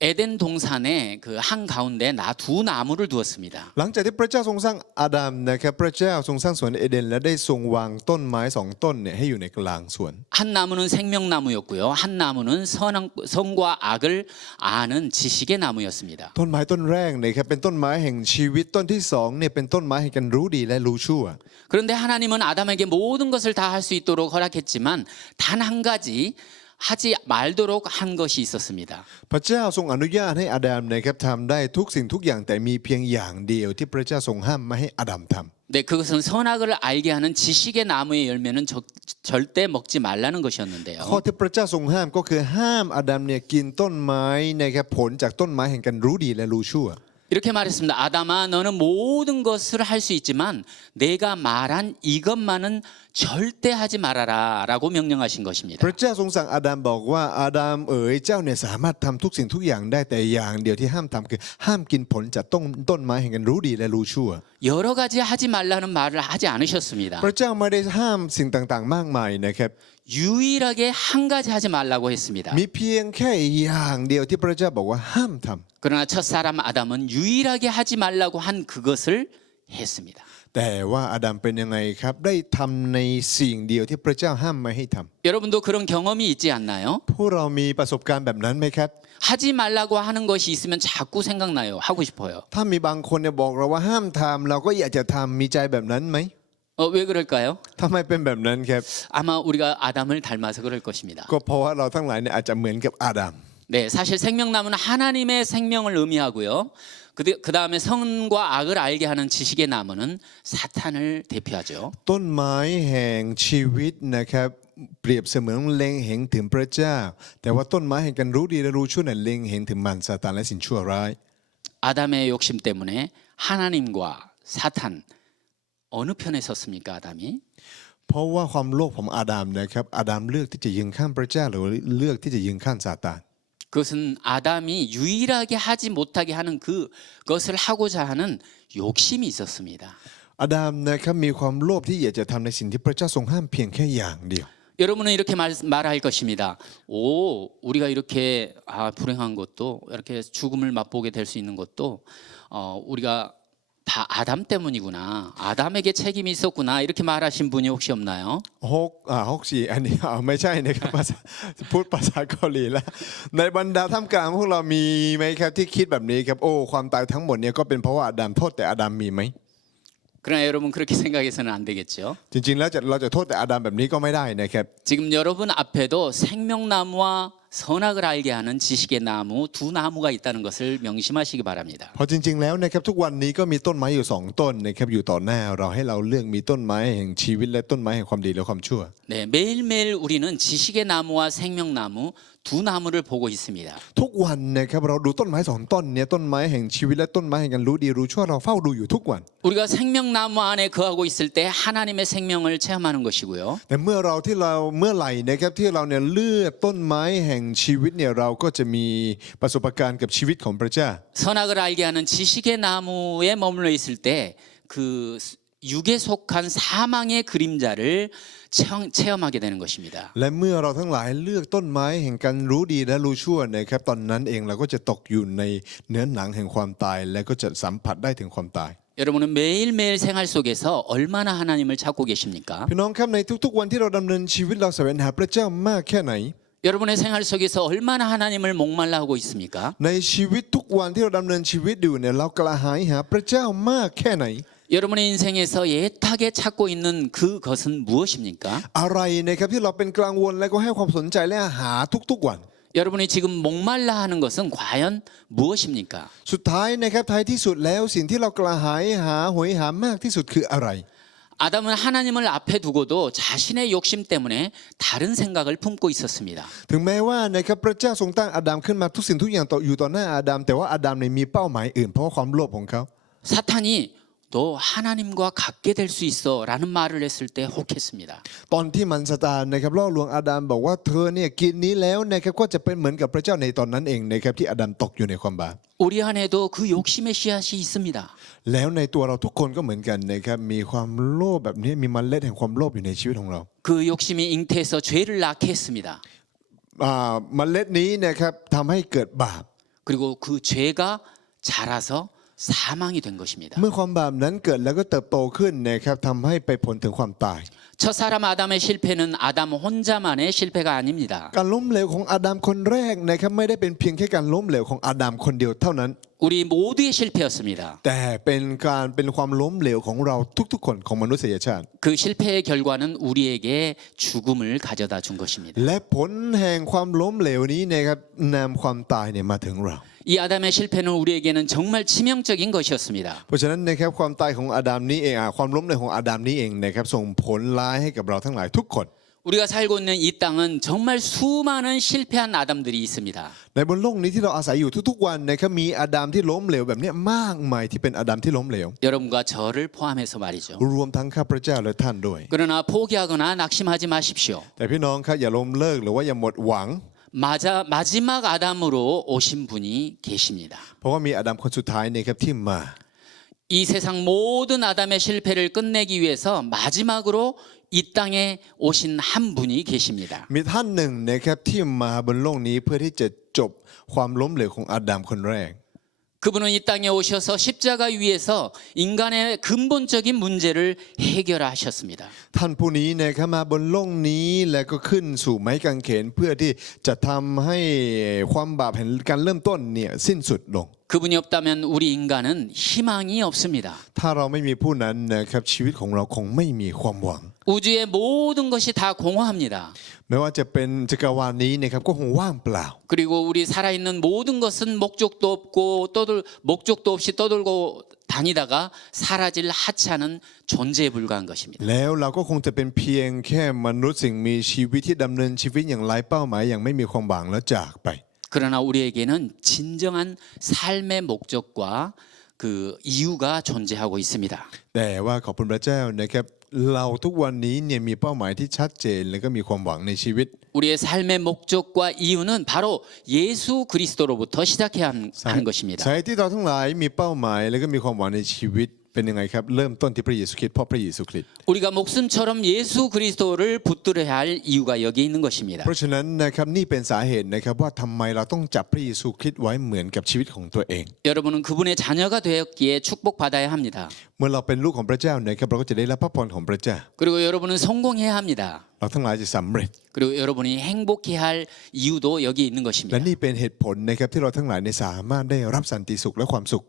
에덴 동산에 그 한 가운데 두 나무를 두었습니다. หลังจากที่พระเจ้าทรงสร้างอาดัมนะครับพระเจ้าทรงสร้างสวนเอเดนและได้ทรงวางต้นไม้สองต้นเนี่ยให้อยู่ในกลางสวน 한 나무는 생명나무였고요. 한 나무는 선과 악을 아는 지식의 나무였습니다. ต้นไม้ต้นแรกนะครับเป็นต้นไม้แห่งชีวิตต้นที่สองเนี่ยเป็นต้นไม้แห่งการรู้ดีและรู้ชั่ว 그런데 하나님은 아담에게 모든 것을 다 할 수 있도록 허락했지만 단 한 가지 하지 말도록 한 것이 있었습니다. พระเจ้าทรงอนุญาตให้อาดัมนะครับทำได้ทุกสิ่งทุกอย่างแต่มีเพียงอย่างเดียวที่พระเจ้าทรงห้ามไม่ให้อาดัมทำ 네, 그것은 선악을 알게 하는 지식의 나무의 열매는 절대 먹지 말라는 것이었는데요. ข้อที่พระเจ้าทรงห้ามก็คือห้ามอาดัมเนี่ยกินต้นไม้นะครับผลจากต้นไม้แห่งการรู้ดีและรู้ชั่ว 이렇게 말했습니다. 아담아, 너는 모든 것을 할 수 있지만 내가 말한 이것만은 절대 하지 말아라라고 명령하신 것입니다. พระเจ้าทรงสั่งอาดัมบอกว่าอาดัมเจ้าเนี่ยสามารถทำทุกสิ่งทุกอย่างได้แต่อย่างเดียวที่ห้ามทำคือห้ามกินผลจากต้นไม้แห่งการรู้ดีและรู้ชั่ว 여러 가지 하지 말라는 말을 하지 않으셨습니다. พระเจ้าไม่ได้ห้ามสิ่งต่างๆมากมายนะครับ 유일하게 한 가지 하지 말라고 했습니다. มีเพียงแค่อย่างเดียวที่พระเจ้าบอกว่าห้ามทำ 그러나 첫사람 아담은 유일하게 하지 말라고 한 그것을 했습니다. แต่ว่าอาดัมเป็นยังไงครับได้ทำในสิ่งเดียวที่พระเจ้าห้ามไม่ให้ท 여러분도 그런 경험이 있지 않나요? ำพวกเรามีประสบการณ์แบบนั้นไหมครับ 하지 말라고 하는 것이 있으면 자꾸 생각나요. 하고 싶어요. ถ้ามีบางคนเนี่ยบอกเราว่าห้ามทำเราก็อยากจะทำมีใจแบบนั้นไหม 왜 그럴까요? ทำไมเป็นแบบนั้นครับ 아마 우리가 아담을 닮아서 그럴 것입니다. ก็เพราะว่าเราทั้งหลายเนี่ยอาจจะเหมือนกับอาดัม 네, 사실 생명나무는 하나님의 생명을 의미하고요. 그 다음에 선과 악을 알게 하는 지식의 나무는 사탄을 대표하죠. ต้นไม้แห่งชีวิตนะครับเปรียบเสมือนเล็งเห็นถึงพระเจ้าแต่ว่าต้นไม้แห่งการรู้ดีและรู้ชั่วเนี่ยเล็งเห็นถึงมารซาตานและสิ่งชั่วร้าย 아담의 욕심 때문에 하나님과 사탄 어느 편에 섰습니까, 아담이? เพราะว่าความโลภของอาดัมนะครับอาดัมเลือกที่จะยืนข้างพระเจ้าหรือเลือกที่จะยืนข้างซาตาน 그것은 아담이 유일하게 하지 못하게 하는 그것을 하고자 하는 욕심이 있었습니다. อาดัมนะครับมีความโลภที่อยากจะทำในสิ่งที่พระเจ้าทรงห้ามเพียงแค่อย่างเดียว 여러분은 이렇게 말할 것입니다. 오, 우리가 이렇게 불행한 것도 이렇게 죽음을 맛보게 될 수 있는 것도 우리가 다 아담 때문이구나. 아담에게 책임이 있었구나. 이렇게 말하신 분이 혹시 없나요? 6 4อันนี้ไม่ใช่นะครับภาษาพูดภาษาเกาหลีแล้วในบรรดาท่ามกลางพวกเรามีไหมครับที่คิดแบบนี้ครับโอ้ความตายทั้งหมดเนี่ยก็เป็นเพราะว่าอาดัมโทษแต่อาดัมมีไหม 그러나 여러분 그렇게 생각해서는 안 되겠죠. จริงๆแล้วเราจะโทษแต่อาดัมแบบนี้ก็ไม่ได้นะครับ 지금 여러분 앞에도 생명나무와 선악을 알게 하는 지식의 나무 두 나무가 있다는 것을 명심하시기 바랍니다. เพราะจริงๆแล้วนะครับทุกวันนี้ก็มีต้นไม้อยู่2 ต้นนะครับอยู่ต่อหน้าเราให้เราเลือกมีต้นไม้แห่งชีวิตและต้นไม้แห่งความดีและความชั่ว 네, 매일매일 우리는 지식의 나무와 생명나무 두 나무를 보고 있습니다. ทุกวันนะครับเราดูต้นไม้2 ต้นเนี่ยต้นไม้แห่งชีวิตและต้นไม้แห่งการรู้ดีรู้ชั่วเราเฝ้าดูอยู่ทุกวัน 우리가 생명나무 안에 거하고 있을 때 하나님의 생명을 체험하는 것이고요. แต่เมื่อไหร่นะครับที่เราเนี่ยเลือกต้นไม้แห่งชีวิตเนี่ยเราก็จะมีประสบการณ์กับชีวิตของพระเจ้า 선악을 알게 하는 지식의 나무에 머물러 있을 때 그 육에 속한 사망의 그림자를 체험하게 되는 것입니다. และเมื่อเราทั้งหลายเลือกต้นไม้แห่งการรู้ดีและรู้ชั่วนะครับตอนนั้นเองเราก็จะตกอยู่ในเนื้อหนังแห่งความตายและก็จะสัมผัสได้ถึงความตาย 여러분은 매일매일 생활 속에서 얼마나 하나님을 찾고 계십니까? พี่น้องครับในทุกๆวันที่เราดำเนินชีวิตเราแสวงหาพระเจ้ามากแค่ไหน 여러분의 생활 속에서 얼마나 하나님을 목말라 하고 있습니까? ในชีวิตทุกวันที่เราดำเนินชีวิตอยู่เนี่ยเรากระหายหาพระเจ้ามากแค่ไหน 여러분의 인생에서 애타게 찾고 있는 그것은 무엇입니까? อะไรนะครับที่เราเป็นกังวลและก็ให้ความสนใจและหาทุกๆวัน 여러분이 지금 목말라 하는 것은 과연 무엇입니까? สุดท้ายนะครับท้ายที่สุดแล้วสิ่งที่เรากระหายหาหวยหามากที่สุดคืออะไร 아담은 하나님을 앞에 두고도 자신의 욕심 때문에 다른 생각을 품고 있었습니다. ถึงแม้ว่านะครับพระเจ้าทรงตั้งอาดัมขึ้นมาทุกสิ่งทุกอย่างอยู่ต่อหน้าอาดัมแต่ว่าอาดัมเนี่ยมีเป้าหมายอื่นเพราะว่าความโลภของเขา 사탄이 너 하나님과 같게 될 수 있어라는 말을 했을 때 혹했습니다. ตอนที่มันซาตานนะครับล่อลวงอาดัมบอกว่าเธอเนี่ยกินนี้แล้วนะครับก็จะเป็นเหมือนกับพระเจ้าในตอนนั้นเองนะครับที่อาดัมตกอยู่ในความบาป 우리 안에도 그 욕심의 씨앗이 있습니다. แล้วในตัวเราทุกคนก็เหมือนกันนะครับมีความโลภแบบนี้มีเมล็ดแห่งความโลภอยู่ในชีวิตของเรา 그 욕심이 잉태해서 죄를 낳게 했습니다. เมล็ดนี้นะครับทำให้เกิดบาป 그리고 그 죄가 자라서 사망이 된 것입니다. เมื่อความบาปนั้นเกิดแล้วก็เติบโตขึ้นนะครับทำให้ไปผลถึงความตาย 첫사람 아담의 실패는 아담 혼자만의 실패가 아닙니다. การล้มเหลวของอาดัมคนแรกนะครับไม่ได้เป็นเพียงแค่การล้มเหลวของอาดัมคนเดียวเท่านั้น 우리 모두의 실패였습니다. แต่เป็นความล้มเหลวของเราทุกๆคนของมนุษยชาติ 그 실패의 결과는 우리에게 죽음을 가져다 준 것입니다. และผลแห่งความล้มเหลวนี้นะครับนำความตายเนี่ยมาถึงเรา 이 아담의 실패는 우리에게는 정말 치명적인 것이었습니다. เพราะฉะนั้นนะครับความตายของอาดัมนี้เองความล้มเหลวของอาดัมนี้เองนะครับส่งผลร้ายให้กับเราทั้งหลายทุกคน 우리가 살고 있는 이 땅은 정말 수많은 실패한 아담들이 있습니다. ในบนโลกนี้ที่เราอาศัยอยู่ทุกๆวันนะครับมีอาดัมที่ล้มเหลวแบบนี้มากมายที่เป็นอาดัมที่ล้มเหลว 여러분과 저를 포함해서 말이죠. รวมทั้งข้าพระเจ้าและท่านด้วย 그러나 포기하거나 낙심하지 마십시오. แต่พี่น้องครับอย่าล้มเลิกหรือว่าอย่าหมดหวัง 마지막 아담으로 오신 분이 계십니다. เพราะว่ามีอาดัมคนสุดท้ายนะครับที่มา 이 세상 모든 아담의 실패를 끝내기 위해서 마지막으로 이 땅에 오신 한 분이 계십니다. มีท่านหนึ่งนะครับที่มาบนโลกนี้เพื่อที่จะจบความล้มเหลวของอาดัมคนแรก 그분은 이 땅에 오셔서 십자가 위에서 인간의 근본적인 문제를 해결하셨습니다. ท่านผู้นี้นะครับมาบนโลกนี้แล้วก็ขึ้นสู่ไม้กางเขนเพื่อที่จะทำให้ความบาปแห่งการเริ่มต้นเนี่ยสิ้นสุดลง 그분이 없다면 우리 인간은 희망이 없습니다. ถ้าเราไม่มีผู้นั้นนะครับชีวิตของเราคงไม่มีความหวัง 우주의 모든 것이 다 공허합니다. ไม่ว่าจะเป็นจักรวาลนี้นะครับก็คงว่างเปล่า 그리고 우리 살아있는 모든 것은 목적도 없고 목적도 없이 떠돌고 다니다가 사라질 하찮은 존재에 불과한 것입니다. แล้วเราก็คงจะเป็นเพียงแค่มนุษย์สิ่งมีชีวิตที่ดำเนินชีวิตอย่างไร้เป้าหมายอย่างไม่มีความหวังแล้วจากไป 그러나 우리에게는 진정한 삶의 목적과 그 이유가 존재하고 있습니다. แต่ว่าขอบคุณพระเจ้านะครับเราทุกวันนี้เนี่ยมีเป้าหมายที่ชัดเจนและก็มีความหวังในชีวิต 우리의 삶의 목적과 이유는 바로 예수 그리스도로부터 시작해야 하는 것입니다. สาเหตุที่เราทั้งหลายมีเป้าหมายและก็มีความหวังในชีวิตเป็นยังไงครับเริ่มต้นที่พระเยซูคริสต์เพราะพระเยซูคริสต์ 우리가 목숨처럼 예수 그리스도를 붙들어야 할 이유가 여기 있는 것입니다. เพราะฉะนั้นนะครับนี่เป็นสาเหตุนะครับว่าทำไมเราต้องจับพระเยซูคริสต์ไว้เหมือนกับชีวิตของตัวเอง 여러분은 그분의 자녀가 되었기에 축복받아야 합니다. เมื่อเราเป็นลูกของพระเจ้านะครับเราก็จะได้รับพระพรของพระเจ้า 그리고 여러분은 성공해야 합니다. เราทั้งหลายจะสำเร็จ 그리고 여러분이 행복해야 할 이유도 여기 있는 และ 것입니다. นี่เป็นเหตุผลนะครับที่เราทั้งหลายเนี่ยสามารถได้รับสันติสุขและความสุข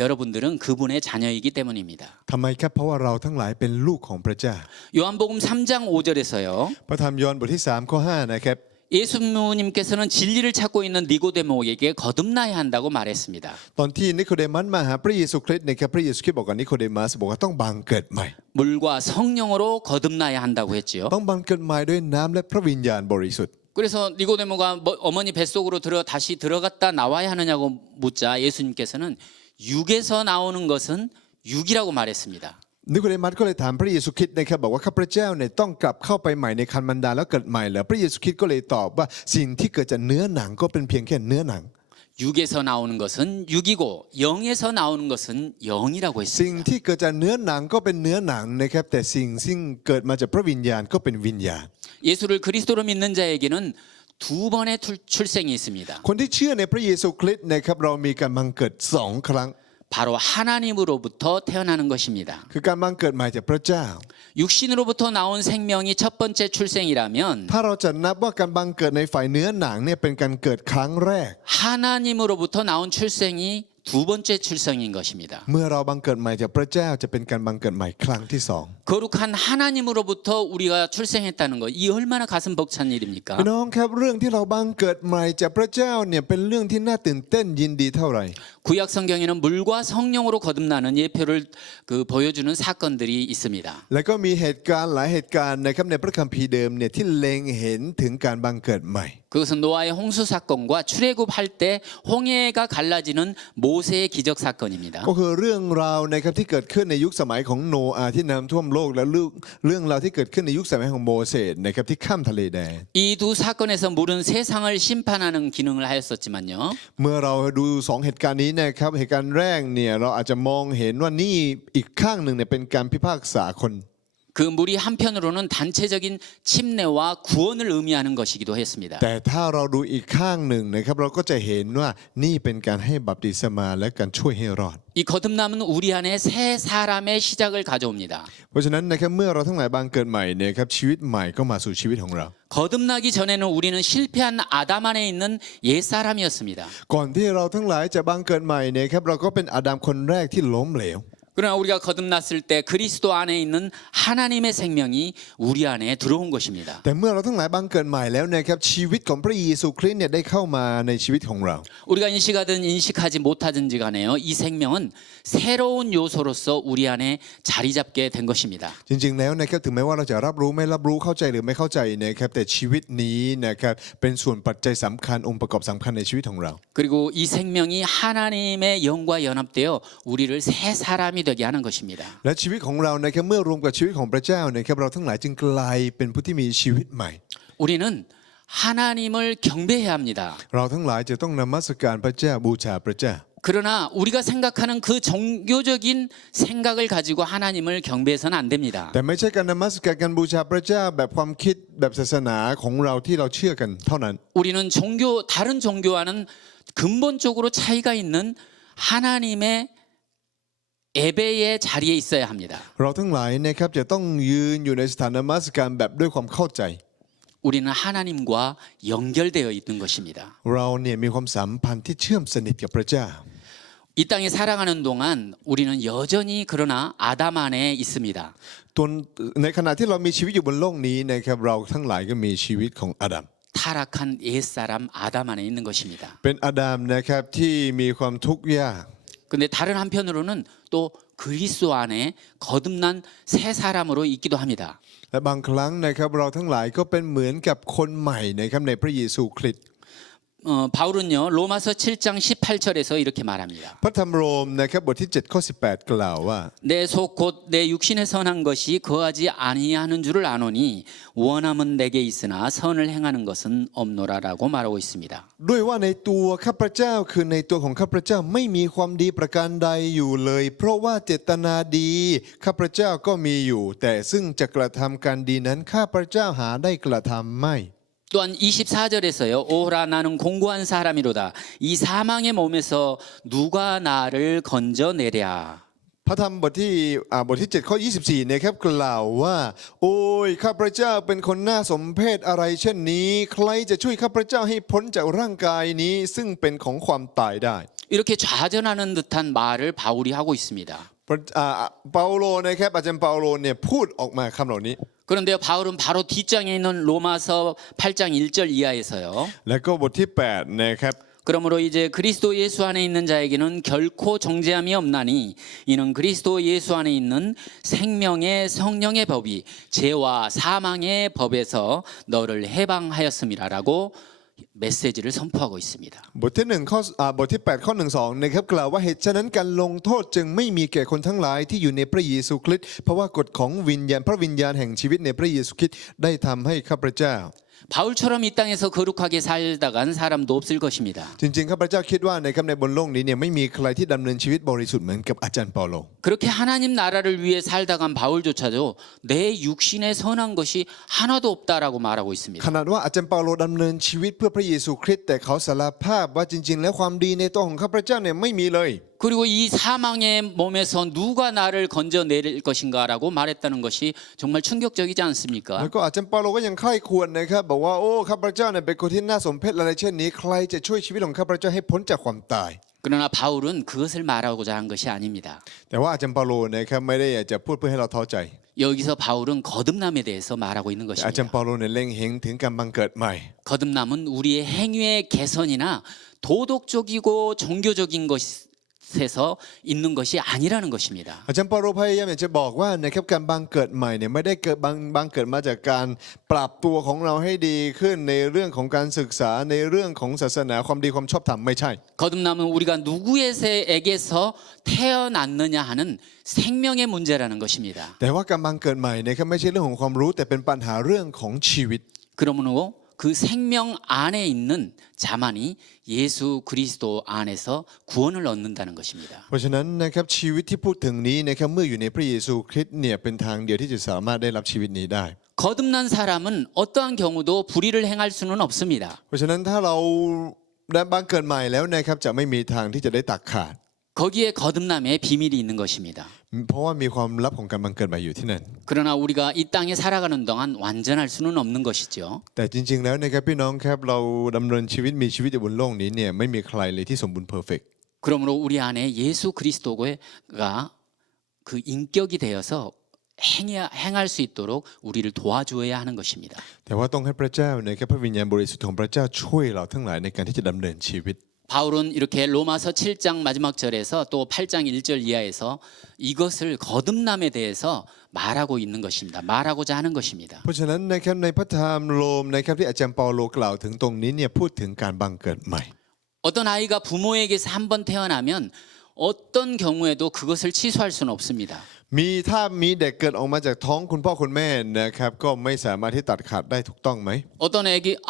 여러분들은 그분의 자녀이기 때문입니다. ทำไมครับเพราะว่าเราทั้งหลายเป็นลูกของพระเจ้า 요한복음 3장 5절에서요. พระธรรมยอห์นบทที่3ข้อ5นะครับ 예수님께서는 진리를 찾고 있는 니고데모에게 거듭나야 한다고 말했습니다. ตอนที่นิโคเดมัสมาหาพระเยซูคริสต์นะครับพระเยซูคริสต์บอกกับนิโคเดมัสบอกว่าต้องบังเกิดใหม่ 물과 성령으로 거듭나야 한다고 했지요. ต้องบังเกิดใหม่ด้วยน้ำและพระวิญญาณบริสุทธิ์ 그래서 니고데모가 어머니 뱃속으로 다시 들어갔다 나와야 하느냐고 묻자 예수님께서는 육에서 나오는 것은 육이라고 말했습니다. นิโคเดมัสก็เลยถามพระเยซูคริสต์นะครับบอกว่าข้าพระเจ้าเนี่ยต้องกลับเข้าไปใหม่ในคันมารดาแล้วเกิดใหม่เหรอพระเยซูคริสต์ก็เลยตอบว่าสิ่งที่เกิดจากเนื้อหนังก็เป็นเพียงแค่เนื้อหนัง 육에서 나오는 것은 육이고 영에서 나오는 것은 영이라고 สิ่ง 했습니다. ที่เกิดจากเนื้อหนังก็เป็นเนื้อหนังนะครับแต่สิ่งซึ่งเกิดมาจากพระวิญญาณก็เป็นวิญญาณ 예수를 그리스도로 믿는 자에게는 두 번의 출생이 있습니다. คนที่เชื่อในพระเยซูคริสต์นะครับเรามีการบังเกิด2 ครั้ง 바로 하나님으로부터 태어나는 것입니다. คือการบังเกิดใหม่จากพระเจ้า 육신으로부터 나온 생명이 첫 번째 출생이라면 ถ้าเราจะนับว่าการบังเกิดในฝ่ายเนื้อหนังเนี่ยเป็นการเกิดครั้งแรก 하나님으로부터 나온 출생이 두 번째 출생인 것입니다. เมื่อเราบังเกิดใหม่จากพระเจ้าจะเป็นการบังเกิดใหม่ครั้งที่2 거룩한 하나님으로부터 우리가 출생했다는 것, 이 얼마나 가슴 벅찬 일입니까? พี่น้องครับเรื่องที่เราบังเกิดใหม่จากพระเจ้าเนี่ยเป็นเรื่องที่น่าตื่นเต้นยินดีเท่าไหร่ 구약 성경에는 물과 성령으로 거듭나는 예표를 보여주는 사건들이 있습니다. แล้วก็มีเหตุการณ์หลายเหตุการณ์นะครับในพระคัมภีร์เดิมเนี่ยที่เล็งเห็นถึงการบังเกิดใหม่ 그것은 노아의 홍수 사건과 출애굽할 때 홍해가 갈라지는 모세의 기적 사건입니다. ก็คือเรื่องราวนะครับที่เกิดขึ้นในยุคสมัยของโนอาห์ที่น้ำท่วมโลกและเรื่องราวที่เกิดขึ้นในยุคสมัยของโมเสสนะครับที่ข้ามทะเลแดง 이 두 사건에서 물은 세상을 심판하는 기능을 하였었지만요. เมื่อเราดู2 เหตุการณ์นี้นะครับเหตุการณ์แรกเนี่ยเราอาจจะมองเห็นว่านี่อีกข้างหนึ่งเนี่ยเป็นการพิพากษาคน 그 물이 한편으로는 단체적인 침례와 구원을 의미하는 것이기도 했습니다. แต่ถ้าเราดูอีกข้างหนึ่งนะครับเราก็จะเห็นว่านี่เป็นการให้บัพติศมาและการช่วยให้รอด 이 거듭남은 우리 안에 새 사람의 시작을 가져옵니다. เพราะฉะนั้นนะครับเมื่อเราทั้งหลายบังเกิดใหม่เนี่ยครับชีวิตใหม่ก็มาสู่ชีวิตของเรา 거듭나기 전에는 우리는 실패한 아담 안에 있는 옛 사람이었습니다. ก่อนที่เราทั้งหลายจะบังเกิดใหม่เนี่ยครับเราก็เป็นอาดัมคนแรกที่ล้มเหลว 그러나 우리가 거듭났을 때 그리스도 안에 있는 하나님의 생명이 우리 안에 들어온 것입니다. แต่เมื่อเราทั้งหลายบังเกิดใหม่แล้วนะครับชีวิตของพระเยซูคริสต์เนี่ยได้เข้ามาในชีวิตของเรา 우리가 인식하든 인식하지 못하든지 간에요. 이 생명은 새로운 요소로서 우리 안에 자리 잡게 된 것입니다. จริงๆแล้วนะครับถึงแม้ว่าเราจะรับรู้ไม่รับรู้เข้าใจหรือไม่เข้าใจนะครับแต่ชีวิตนี้นะครับเป็นส่วนปัจจัยสำคัญองค์ประกอบสำคัญในชีวิตของเรา 그리고 이 생명이 하나님의 영과 연합되어 우리를 새 사람이 되게 하는 것입니다. และชีวิตของเรานะครับเมื่อรวมกับชีวิตของพระเจ้านะครับเราทั้งหลายจึงกลายเป็นผู้ที่มีชีวิตใหม่ 우리는 하나님을 경배해야 합니다. เราทั้งหลายจะต้องนมัสการพระเจ้าบูชาพระเจ้า 그러나 우리가 생각하는 그 종교적인 생각을 가지고 하나님을 경배해서는 안 됩니다. แต่ไม่ใช่การนมัสการการบูชาพระเจ้าแบบความคิดแบบศาสนาของเราที่เราเชื่อกันเท่านั้น 우리는 다른 종교와는 근본적으로 차이가 있는 하나님의 예배의 자리에 있어야 합니다. เราทั้งหลายนะครับจะต้องยืนอยู่ในสถานนมัสการแบบด้วยความเข้าใจ 우리는 하나님과 연결되어 있는 것입니다. เราเนี่ยมีความสัมพันธ์ที่เชื่อมสนิทกับพระเจ้า 이 땅에 살아가는 동안 우리는 여전히 그러나 아담 안에 있습니다. ตัวในขณะที่เรามีชีวิตอยู่บนโลกนี้นะครับเราทั้งหลายก็มีชีวิตของอาดัม 타락한 옛사람 아담 안에 있는 것입니다. เป็นอาดัมนะครับที่มีความทุกข์ยาก 근데 다른 한편으로는 또 그리스도 안에 거듭난 새 사람으로 있기도 합니다. และบางครั้งนะครับเราทั้งหลายก็เป็นเหมือนกับคนใหม่นะครับในพระเยซูคริสต์ 바울은요 로마서 7장 18절에서 이렇게 말합니다. พระธรรมโรมนะครับบทที่7ข้อ18กล่าวว่า 내 속 곧 내 육신에 선한 것이 거하지 아니하는 줄을 아노니 원함은 내게 있으나 선을 행하는 것은 없노라라고 말하고 있습니다. ด้วยว่าในตัวข้าพเจ้าคือในตัวของข้าพเจ้าไม่มีความดีประการใดอยู่เลย เพราะว่าเจตนาดีข้าพเจ้าก็มีอยู่ แต่ซึ่งจะกระทำการดีนั้นข้าพเจ้าหาได้กระทำไม่ 또한 24절에서요 오라 나는 공고한 사람이로다 이 사망의 몸에서 누가 나를 건져내랴 พระธรรมบทที่7ข้อ24นะครับกล่าวว่าโอ้ยข้าพเจ้าเป็นคนน่าสมเพชอะไรเช่นนี้ใครจะช่วยข้าพเจ้าให้พ้นจากร่างกายนี้ซึ่งเป็นของความตายได้ 이렇게 좌절하는 듯한 말을 바울이 하고 있습니다. เปาโลนะครับอาจารย์เปาโลเนี่ยพูดออกมาคำเหล่านี้ 그런데 바울은 바로 뒷장에 있는 로마서 8장 1절 이하에서요. แล้วก็บทที่8นะครับ 그러므로 이제 그리스도 예수 안에 있는 자에게는 결코 정죄함이 없나니 이는 그리스도 예수 안에 있는 생명의 성령의 법이 죄와 사망의 법에서 너를 해방하였음이라라고 메시지를 선포하고 있습니다. บทที่1ข้อบทที่8ข้อ1 2นะครับกล่าวว่าเหตุฉะนั้นการลงโทษจึงไม่มีแก่คนทั้งหลายที่อยู่ในพระเยซูคริสต์เพราะว่ากฎของวิญญาณพระวิญญาณแห่งชีวิตในพระเยซูคริสต์ได้ทำให้ข้าพเจ้า 바울처럼 이 땅에서 거룩하게 살다간 사람도 없을 것입니다. จริงๆข้าพเจ้าคิดว่าในบนโลกนี้เนี่ยไม่มีใครที่ดำเนินชีวิตบริสุทธิ์เหมือนกับอาจารย์เปาโล 그렇게 하나님 나라를 위해 살다간 바울조차도 내 육신에 선한 것이 하나도 없다라고 말하고 있습니다. ขนาดว่าอาจารย์เปาโลดำเนินชีวิตเพื่อพระเยซูคริสต์แต่เขาสารภาพว่าจริงๆแล้วความดีในตัวของข้าพเจ้าเนี่ยไม่มีเลย 그리고 이 사망의 몸에서 누가 나를 건져내릴 것인가라고 말했다는 것이 정말 충격적이지 แล้ว 않습니까? ก็อาจารย์เปาโลก็ยังใคร่ควรนะครับบอกว่าโอ้ข้าพเจ้าเนี่ยเป็นคนที่น่าสมเพชอะไรเช่นนี้ใครจะช่วยชีวิตของข้าพเจ้าให้พ้นจากความตาย 그러나 바울은 그것을 말하고자 한 것이 아닙니다. แต่ว่าอาจารย์เปาโลนะครับไม่ได้อยากจะพูดเพื่อให้เราท้อใจ 여기서 바울은 거듭남에 대해서 말하고 있는 อาจารย์ 것입니다. เปาโลเนี่ยเล็งเห็นถึงการบังเกิดใหม่ 거듭남은 우리의 행위의 개선이나 도덕적이고 종교적인 것에서 있는 것이 아니라는 것입니다. อาจารย์เปาโลพยายามอยากจะบอกว่านะครับการบังเกิดใหม่เนี่ยไม่ได้เกิดบังเกิดมาจากการปรับตัวของเราให้ดีขึ้นในเรื่องของการศึกษาในเรื่องของศาสนาความดีความชอบธรรมไม่ใช่ 거듭남은 우리가 누구에게서 태어났느냐 하는 생명의 문제라는 것입니다. แต่ว่าการบังเกิดใหม่นะครับไม่ใช่เรื่องของความรู้แต่เป็นปัญหาเรื่องของชีวิต 그러므로 그 생명 안에 있는 자만이 예수 그리스도 안에서 구원을 얻는다는 것입니다. เพราะฉะนั้นนะครับชีวิตที่พูดถึงนี้นะครับเมื่ออยู่ในพระเยซูคริสต์เนี่ยเป็นทางเดียวที่จะสามารถได้รับชีวิตนี้ได้ 거듭난 사람은 어떠한 경우도 불의를 행할 수는 없습니다. เพราะฉะนั้นถ้าเราได้บังเกิดใหม่แล้วนะครับจะไม่มีทางที่จะได้ตัดขาด 거기에 거듭남의 비밀이 있는 것입니다. เพราะว่ามีความลับของการบังเกิดใหม่อยู่ที่นั่น 그러나 우리가 이 땅에 살아가는 동안 완전할 수는 없는 것이죠. แต่จริงๆแล้วนะครับพี่น้องครับเราดำเนินชีวิตมีชีวิตอยู่บนโลกนี้เนี่ยไม่มีใครเลยที่สมบูรณ์เพอร์เฟกต์ 그러므로 우리 안에 예수 그리스도가 그 인격이 되어서 행할 수 있도록 우리를 도와주어야 하는 것입니다. แต่ว่าต้องให้พระเจ้านะครับพระวิญญาณบริสุทธิ์ของพระเจ้าช่วยเราทั้งหลายในการที่จะดำเนินชีวิต 바울은 이렇게 로마서 7장 마지막 절에서 또 8장 1절 이하에서 이것을 거듭남에 대해서 말하고 있는 것입니다. 말하고자 하는 것입니다. เพราะฉะนั้นนะครับในพระธรรมโรมนะครับที่อาจารย์เปาโลกล่าวถึงตรงนี้เนี่ยพูดถึงการบังเกิดใหม่ 어떤 아이가 부모에게서 한 번 태어나면 어떤 경우에도 그것을 취소할 수는 없습니다. ถ้ามีเด็กเกิดออกมาจากท้องคุณพ่อคุณแม่นะครับก็ไม่สามารถที่ตัดขาดได้ถูกต้องไหม 어떤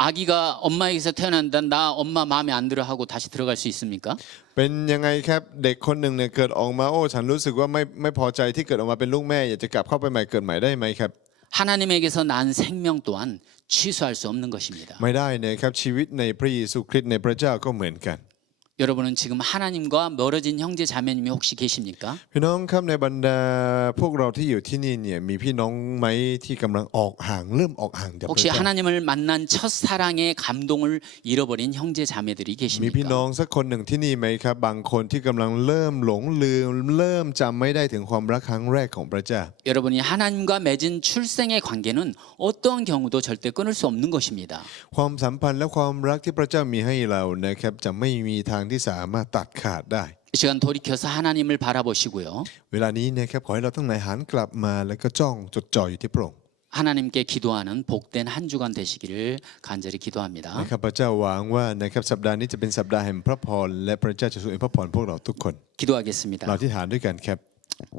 아기가 엄마에게서 태어난다. 나 엄마 마음에 안 들어 하고 다시 들어갈 수 있습니까? เป็นยังไงครับเด็กคนหนึ่งเนี่ยเกิดออกมาโอ้ฉันรู้สึกว่าไม่พอใจที่เกิดออกมาเป็นลูกแม่อยากจะกลับเข้าไปใหม่เกิดใหม่ได้ไหมครับ 하나님에게서 난 생명 또한 취소할 수 없는 것입니다. ไม่ได้นะครับชีวิตในพระเยซูคริสต์ในพระเจ้าก็เหมือนกัน 여러분은 지금 하나님과 멀어진 형제 자매님이 혹시 계십니까? พี่น้องครับในบรรดาพวกเราที่อยู่ที่นี่เนี่ยมีพี่น้องไหมที่กำลังออกห่างเริ่มออกห่างจากพระ 혹시 เจ้า 하나님을 만난 첫사랑의 감동을 잃어버린 형제 자매들이 มีพี่น้อ 계십니까? งสักคนหนึ่งที่นี่ไหมครับบางคนที่กำลังเริ่มหลงลืมเริ่มจำไม่ได้ถึงความรักครั้งแรกของพระเจ้า 여러분이 하나님과 맺은 출생의 관계는 어떠한 경우도 절대 끊을 수 없는 것입니다. ความสัมพันธ์และความรักที่พระเจ้ามีให้เรานะครับจะไม่มีทางที่สามารถตัดขาดได้ 이 시간 돌이켜서 하나님을 바라보시고요. เวลานี้นะครับขอให้เราทั้งหลายหันกลับมาแล้วก็จ้องจดจ่ออยู่ที่พระองค์ 하나님께 기도하는 복된 한 주간 되시기를 간절히 기도합니다. นะครับพระเจ้าหวังว่านะครับสัปดาห์นี้จะเป็นสัปดาห์แห่งพระพรและพระเจ้าจะทรงอวยพระพรพวกเราทุกคน 기도하겠습니다. เราที่ฐานด้วยกันครับ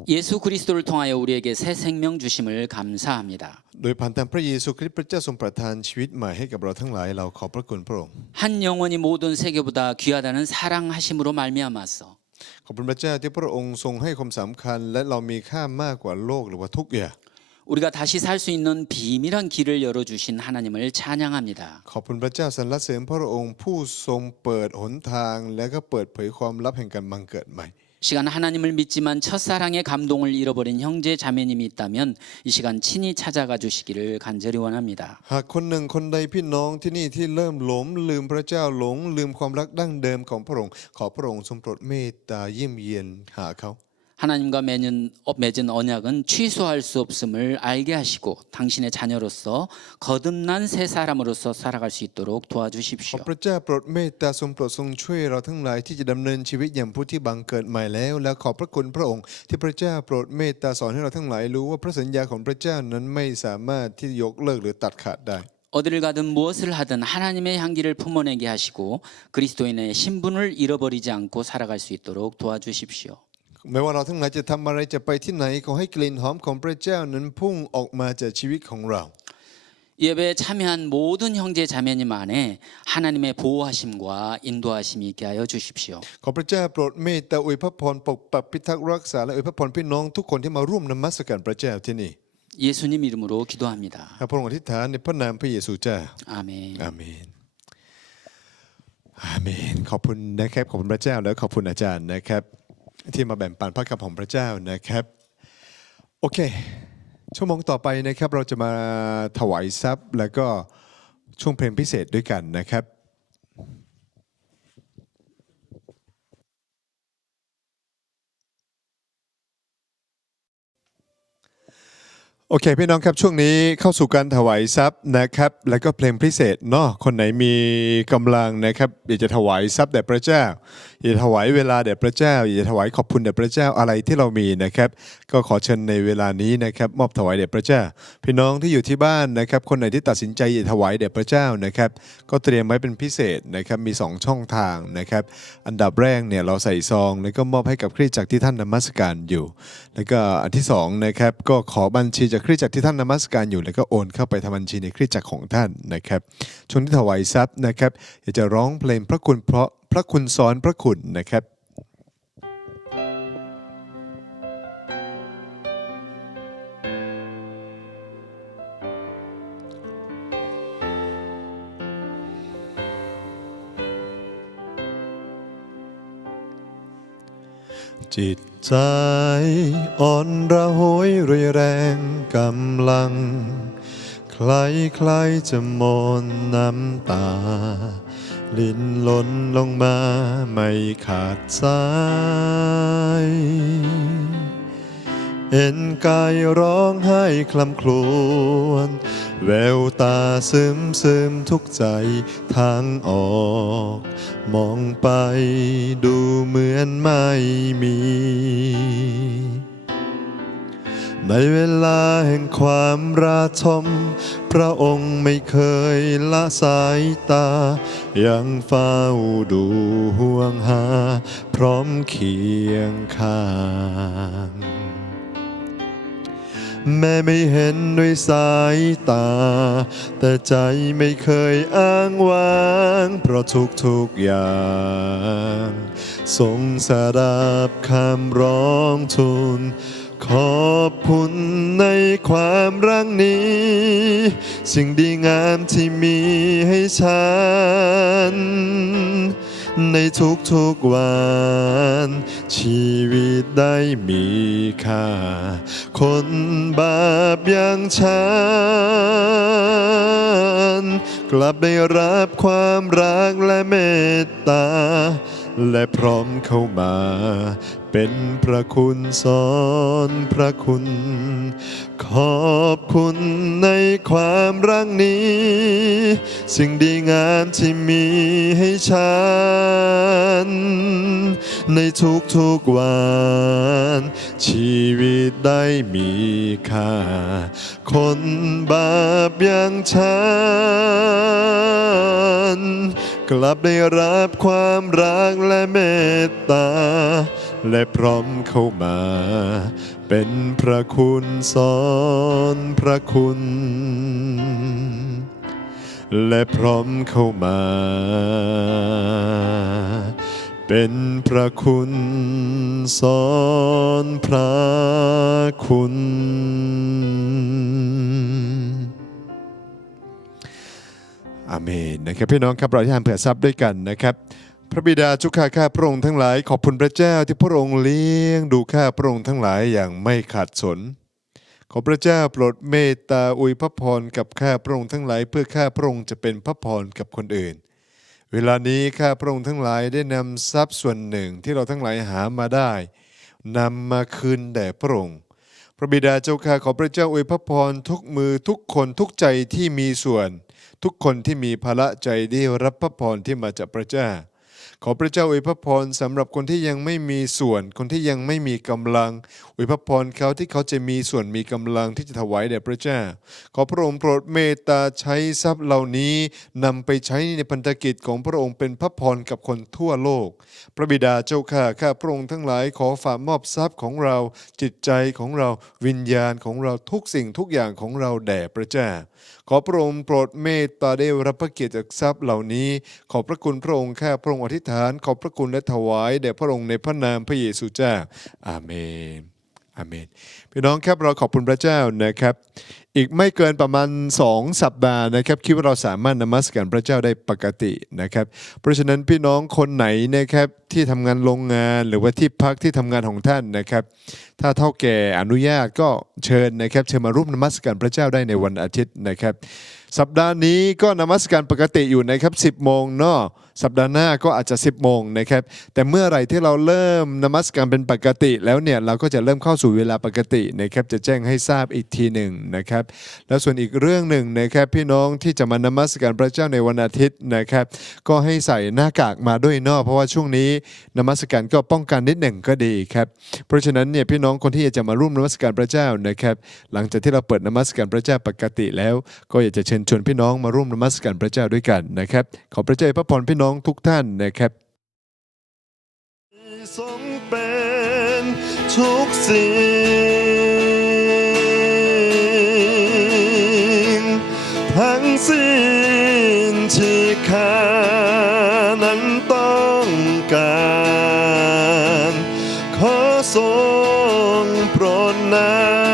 예수 그리스도를 통하여 우리에게 새 생명 주심을 감사합니다. โดยผ่านทางพระเยซูคริสต์พระเจ้าทรงประทานชีวิตใหม่ให้กับเราทั้งหลายเราขอบพระคุณพระองค์ 한 영혼이 모든 세계보다 귀하다는 사랑하심으로 말미암아서 ขอบคุณพระเจ้าที่พระองค์ทรงให้ความสำคัญและเรามีค่ามากกว่าโลกหรือว่าทุกอย่าง 우리가 다시 살 수 있는 비밀한 길을 열어주신 하나님을 찬양합니다. ขอบคุณพระเจ้าสรรเสริญพระองค์ผู้ทรงเปิดหนทางและก็เปิดเผยความลับแห่งการบังเกิดใหม่ 시간 하나님을 믿지만 첫사랑의 감동을 잃어버린 형제 자매님이 있다면 이 시간 친히 찾아가 주시기를 간절히 원합니다. หากคนหนึ่งคนใดพี่น้องที่นี่ที่เริ่มหลงลืมพระเจ้าหลงลืมความรักดั้งเดิมของพระองค์ขอพระองค์ทรงโปรดเมตตาเยี่ยมเยียนหาเขา 하나님과 맺은 언약은 취소할 수 없음을 알게 하시고 당신의 자녀로서 거듭난 새 사람으로서 살아갈 수 있도록 ขอ 도와주십시오. พระเจ้าโปรดเมตตาทรงโปรดทรงช่วยเราทั้งหลายที่จะดำเนินชีวิตอย่างผู้ที่บังเกิดใหม่แล้วและขอบพระคุณพระองค์ที่พระเจ้าโปรดเมตตาสอนให้เราทั้งหลายรู้ว่าพระสัญญาของพระเจ้านั้นไม่สามารถที่ยกเลิกหรือตัดขาดได้ 어디를 가든 무엇을 하든 하나님의 향기를 품어내게 하시고 그리스도인의 신분을 잃어버리지 않고 살아갈 수 있도록 도와주십시오. ไม่ว่าเราทั้งหลายจะทำอะไรจะไปที่ไหนขอให้กลิ่นหอมของพระเจ้านั้นพุ่งออกมาจากชีวิตของเรา 예배에 참여한 모든 형제 자매님 안에 하나님의 보호하심과 인도하심이 있게 하여 주십시오. ขอพระเจ้าโปรดเมตตาอวยพระพรปกปักพิทักษ์รักษาและอวยพระพรพี่น้องทุกคนที่มาร่วมนมัสการพระเจ้าที่นี่ 예수님 이름으로 기도합니다. ข้าพระองค์อธิษฐานในพระนามพระเยซูเจ้า 아멘. อาเมนอาเมนขอบคุณนะครับขอบคุณพระเจ้าและขอบคุณอาจารย์นะครับที่มาแบ่งปันพระคำของพระเจ้านะครับโอเคชั่วโมงต่อไปนะครับเราจะมาถวายทรัพย์แล้วก็ช่วงเพลงพิเศษด้วยกันนะครับโอเคพี่น้องครับช่วงนี้เข้าสู่การถวายทรัพย์นะครับแล้วก็เพลงพิเศษเนาะคนไหนมีกำลังนะครับอยากจะถวายทรัพย์แด่พระเจ้าอยากจะถวายเวลาแด่พระเจ้าอยากจะถวายขอบคุณแด่พระเจ้าอะไรที่เรามีนะครับก็ขอเชิญในเวลานี้นะครับมอบถวายแด่พระเจ้าพี่น้องที่อยู่ที่บ้านนะครับคนไหนที่ตัดสินใจอยากถวายแด่พระเจ้านะครับก็เตรียมไว้เป็นพิเศษนะครับมี2ช่องทางนะครับอันดับแรกเนี่ยเราใส่ซองแล้วก็มอบให้กับคริสตจักรที่ท่านนมัสการอยู่แล้วก็อันที่2นะครับก็ขอบัญชีจากคริสตจักรที่ท่านนมัสการอยู่แล้วก็โอนเข้าไปทำบัญชีในคริสตจักรของท่านนะครับช่วงที่ถวายทรัพย์นะครับอยากจะร้องเพลงพระคุณเพราะพระคุณซ้อนพระคุณนะครับจิตใจอ่อนระหยรวยแรงกำลังใครจะมนน้ำตาลิ้นล้นลงมาไม่ขาดสายเอ็นกายร้องไห้คลำครวญแววตาซึมทุกใจทางออกมองไปดูเหมือนไม่มีในเวลาแห่งความราทมพระองค์ไม่เคยละสายตายังเฝ้าดูห่วงหาพร้อมเคียงข้าง แม้ไม่เห็นด้วยสายตา แต่ใจไม่เคยอ้างว้างเพราะทุกอย่างทรงสดับคำร้องทูลขอบคุณในความรักนี้ สิ่งดีงามที่มีให้ฉัน ในทุกวันชีวิตได้มีค่า คนบาปอย่างฉัน กลับได้รับความรักและเมตตา และพร้อมเข้ามาเป็นพระคุณสอนพระคุณ ขอบคุณในความรักนี้ สิ่งดีงามที่มีให้ฉัน ในทุกวันชีวิตได้มีค่า คนบาปอย่างฉัน กลับได้รับความรักและเมตตา และพร้อมเข้ามาเป็นพระคุณสอนพระคุณ และพร้อมเข้ามาเป็นพระคุณสอนพระคุณ อาเมนนะครับพี่น้องครับเราที่ทานเผื่อทรัพย์ด้วยกันนะครับพระบิดาเจุข้าพระองค์ทั้งหลายขอบคุณพระเจ้าที่พระองค์เลี้ยงดูข้าพระองค์ทั้งหลายอย่างไม่ขาดสนขอพระเจ้าโปรดเมตตาอวยพระพรกับข้าพระองค์ทั้งหลายเพื่อข้าพระองค์จะเป็นพระพรกับคนอื่นเวลานี้ข้าพระองค์ทั้งหลายได้นำทรัพย์ส่วนหนึ่งที่เราทั้งหลายหามาได้นำมาคืนแด่พระองค์พระบิดาเจ้าข้าขอพระเจ้าอวยพระพรทุกมือทุกคนทุกใจที่มีส่วนทุกคนที่มีภาระใจได้รับพระพรที่มาจากพระเจ้าขอพระเจ้าอวยพระพรสำหรับคนที่ยังไม่มีส่วนคนที่ยังไม่มีกำลังอวยพระพรเขาที่เขาจะมีส่วนมีกำลังที่จะถวายแด่พระเจ้าขอพระองค์โปรดเมตตาใช้ทรัพย์เหล่านี้นำไปใช้ในพันธกิจของพระองค์เป็นพระพรกับคนทั่วโลกพระบิดาเจ้าข้าพระองค์ทั้งหลายขอฝากมอบทรัพย์ของเราจิตใจของเราวิญญาณของเราทุกสิ่งทุกอย่างของเราแด่พระเจ้าขอพระองค์โปรดเมตตาได้รับพระเกียรติจากทรัพย์เหล่านี้ขอบพระคุณพระองค์ข้าพระองค์อธิษฐานขอบพระคุณและถวายแด่พระองค์ในพระนามพระเยซูเจ้าอาเมนอาเมนพี่น้องครับเราขอบคุณพระเจ้านะครับอีกไม่เกินประมาณ2 สัปดาห์นะครับคิดว่าเราสามารถนมัสการพระเจ้าได้ปกตินะครับเพราะฉะนั้นพี่น้องคนไหนนะครับที่ทำงานโรงงานหรือว่าที่พักที่ทำงานของท่านนะครับถ้าเท่าแก่อนุญาตก็เชิญนะครับเชิญมาร่วมนมัสการพระเจ้าได้ในวันอาทิตย์นะครับสัปดาห์นี้ก็นมัสการปกติอยู่นะครับ10 โมงเนาะสัปดาห์หน้าก็อาจจะ10 โมงนะครับแต่เมื่อไหร่ที่เราเริ่มนมัสการเป็นปกติแล้วเนี่ยเราก็จะเริ่มเข้าสู่เวลาปกตินะครับจะแจ้งให้ทราบอีกทีหนึ่งนะครับแล้วส่วนอีกเรื่องหนึ่งนะครับพี่น้องที่จะมานมัสการพระเจ้าในวันอาทิตย์นะครับก็ให้ใส่หน้ากากมาด้วยเนาะเพราะว่าช่วงนี้นมัสการก็ป้องกันนิดหนึ่งก็ดีครับเพราะฉะนั้นเนี่ยพี่น้องคนที่จะมาร่วมนมัสการพระเจ้านะครับหลังจากที่เราเปิดนมัสการพระเจ้าปกติแล้วก็อยากจะเชิญชวนพี่น้องมาร่วมนมัสการพระเจ้าด้วยกันนะครับขอพระเจ้าพระพรพี่น้องทุกท่านนะครับทรงเป็นทุกสิ่งทั้งสิ้นที่ข้านั้นต้องการขอทรงโปรดนำ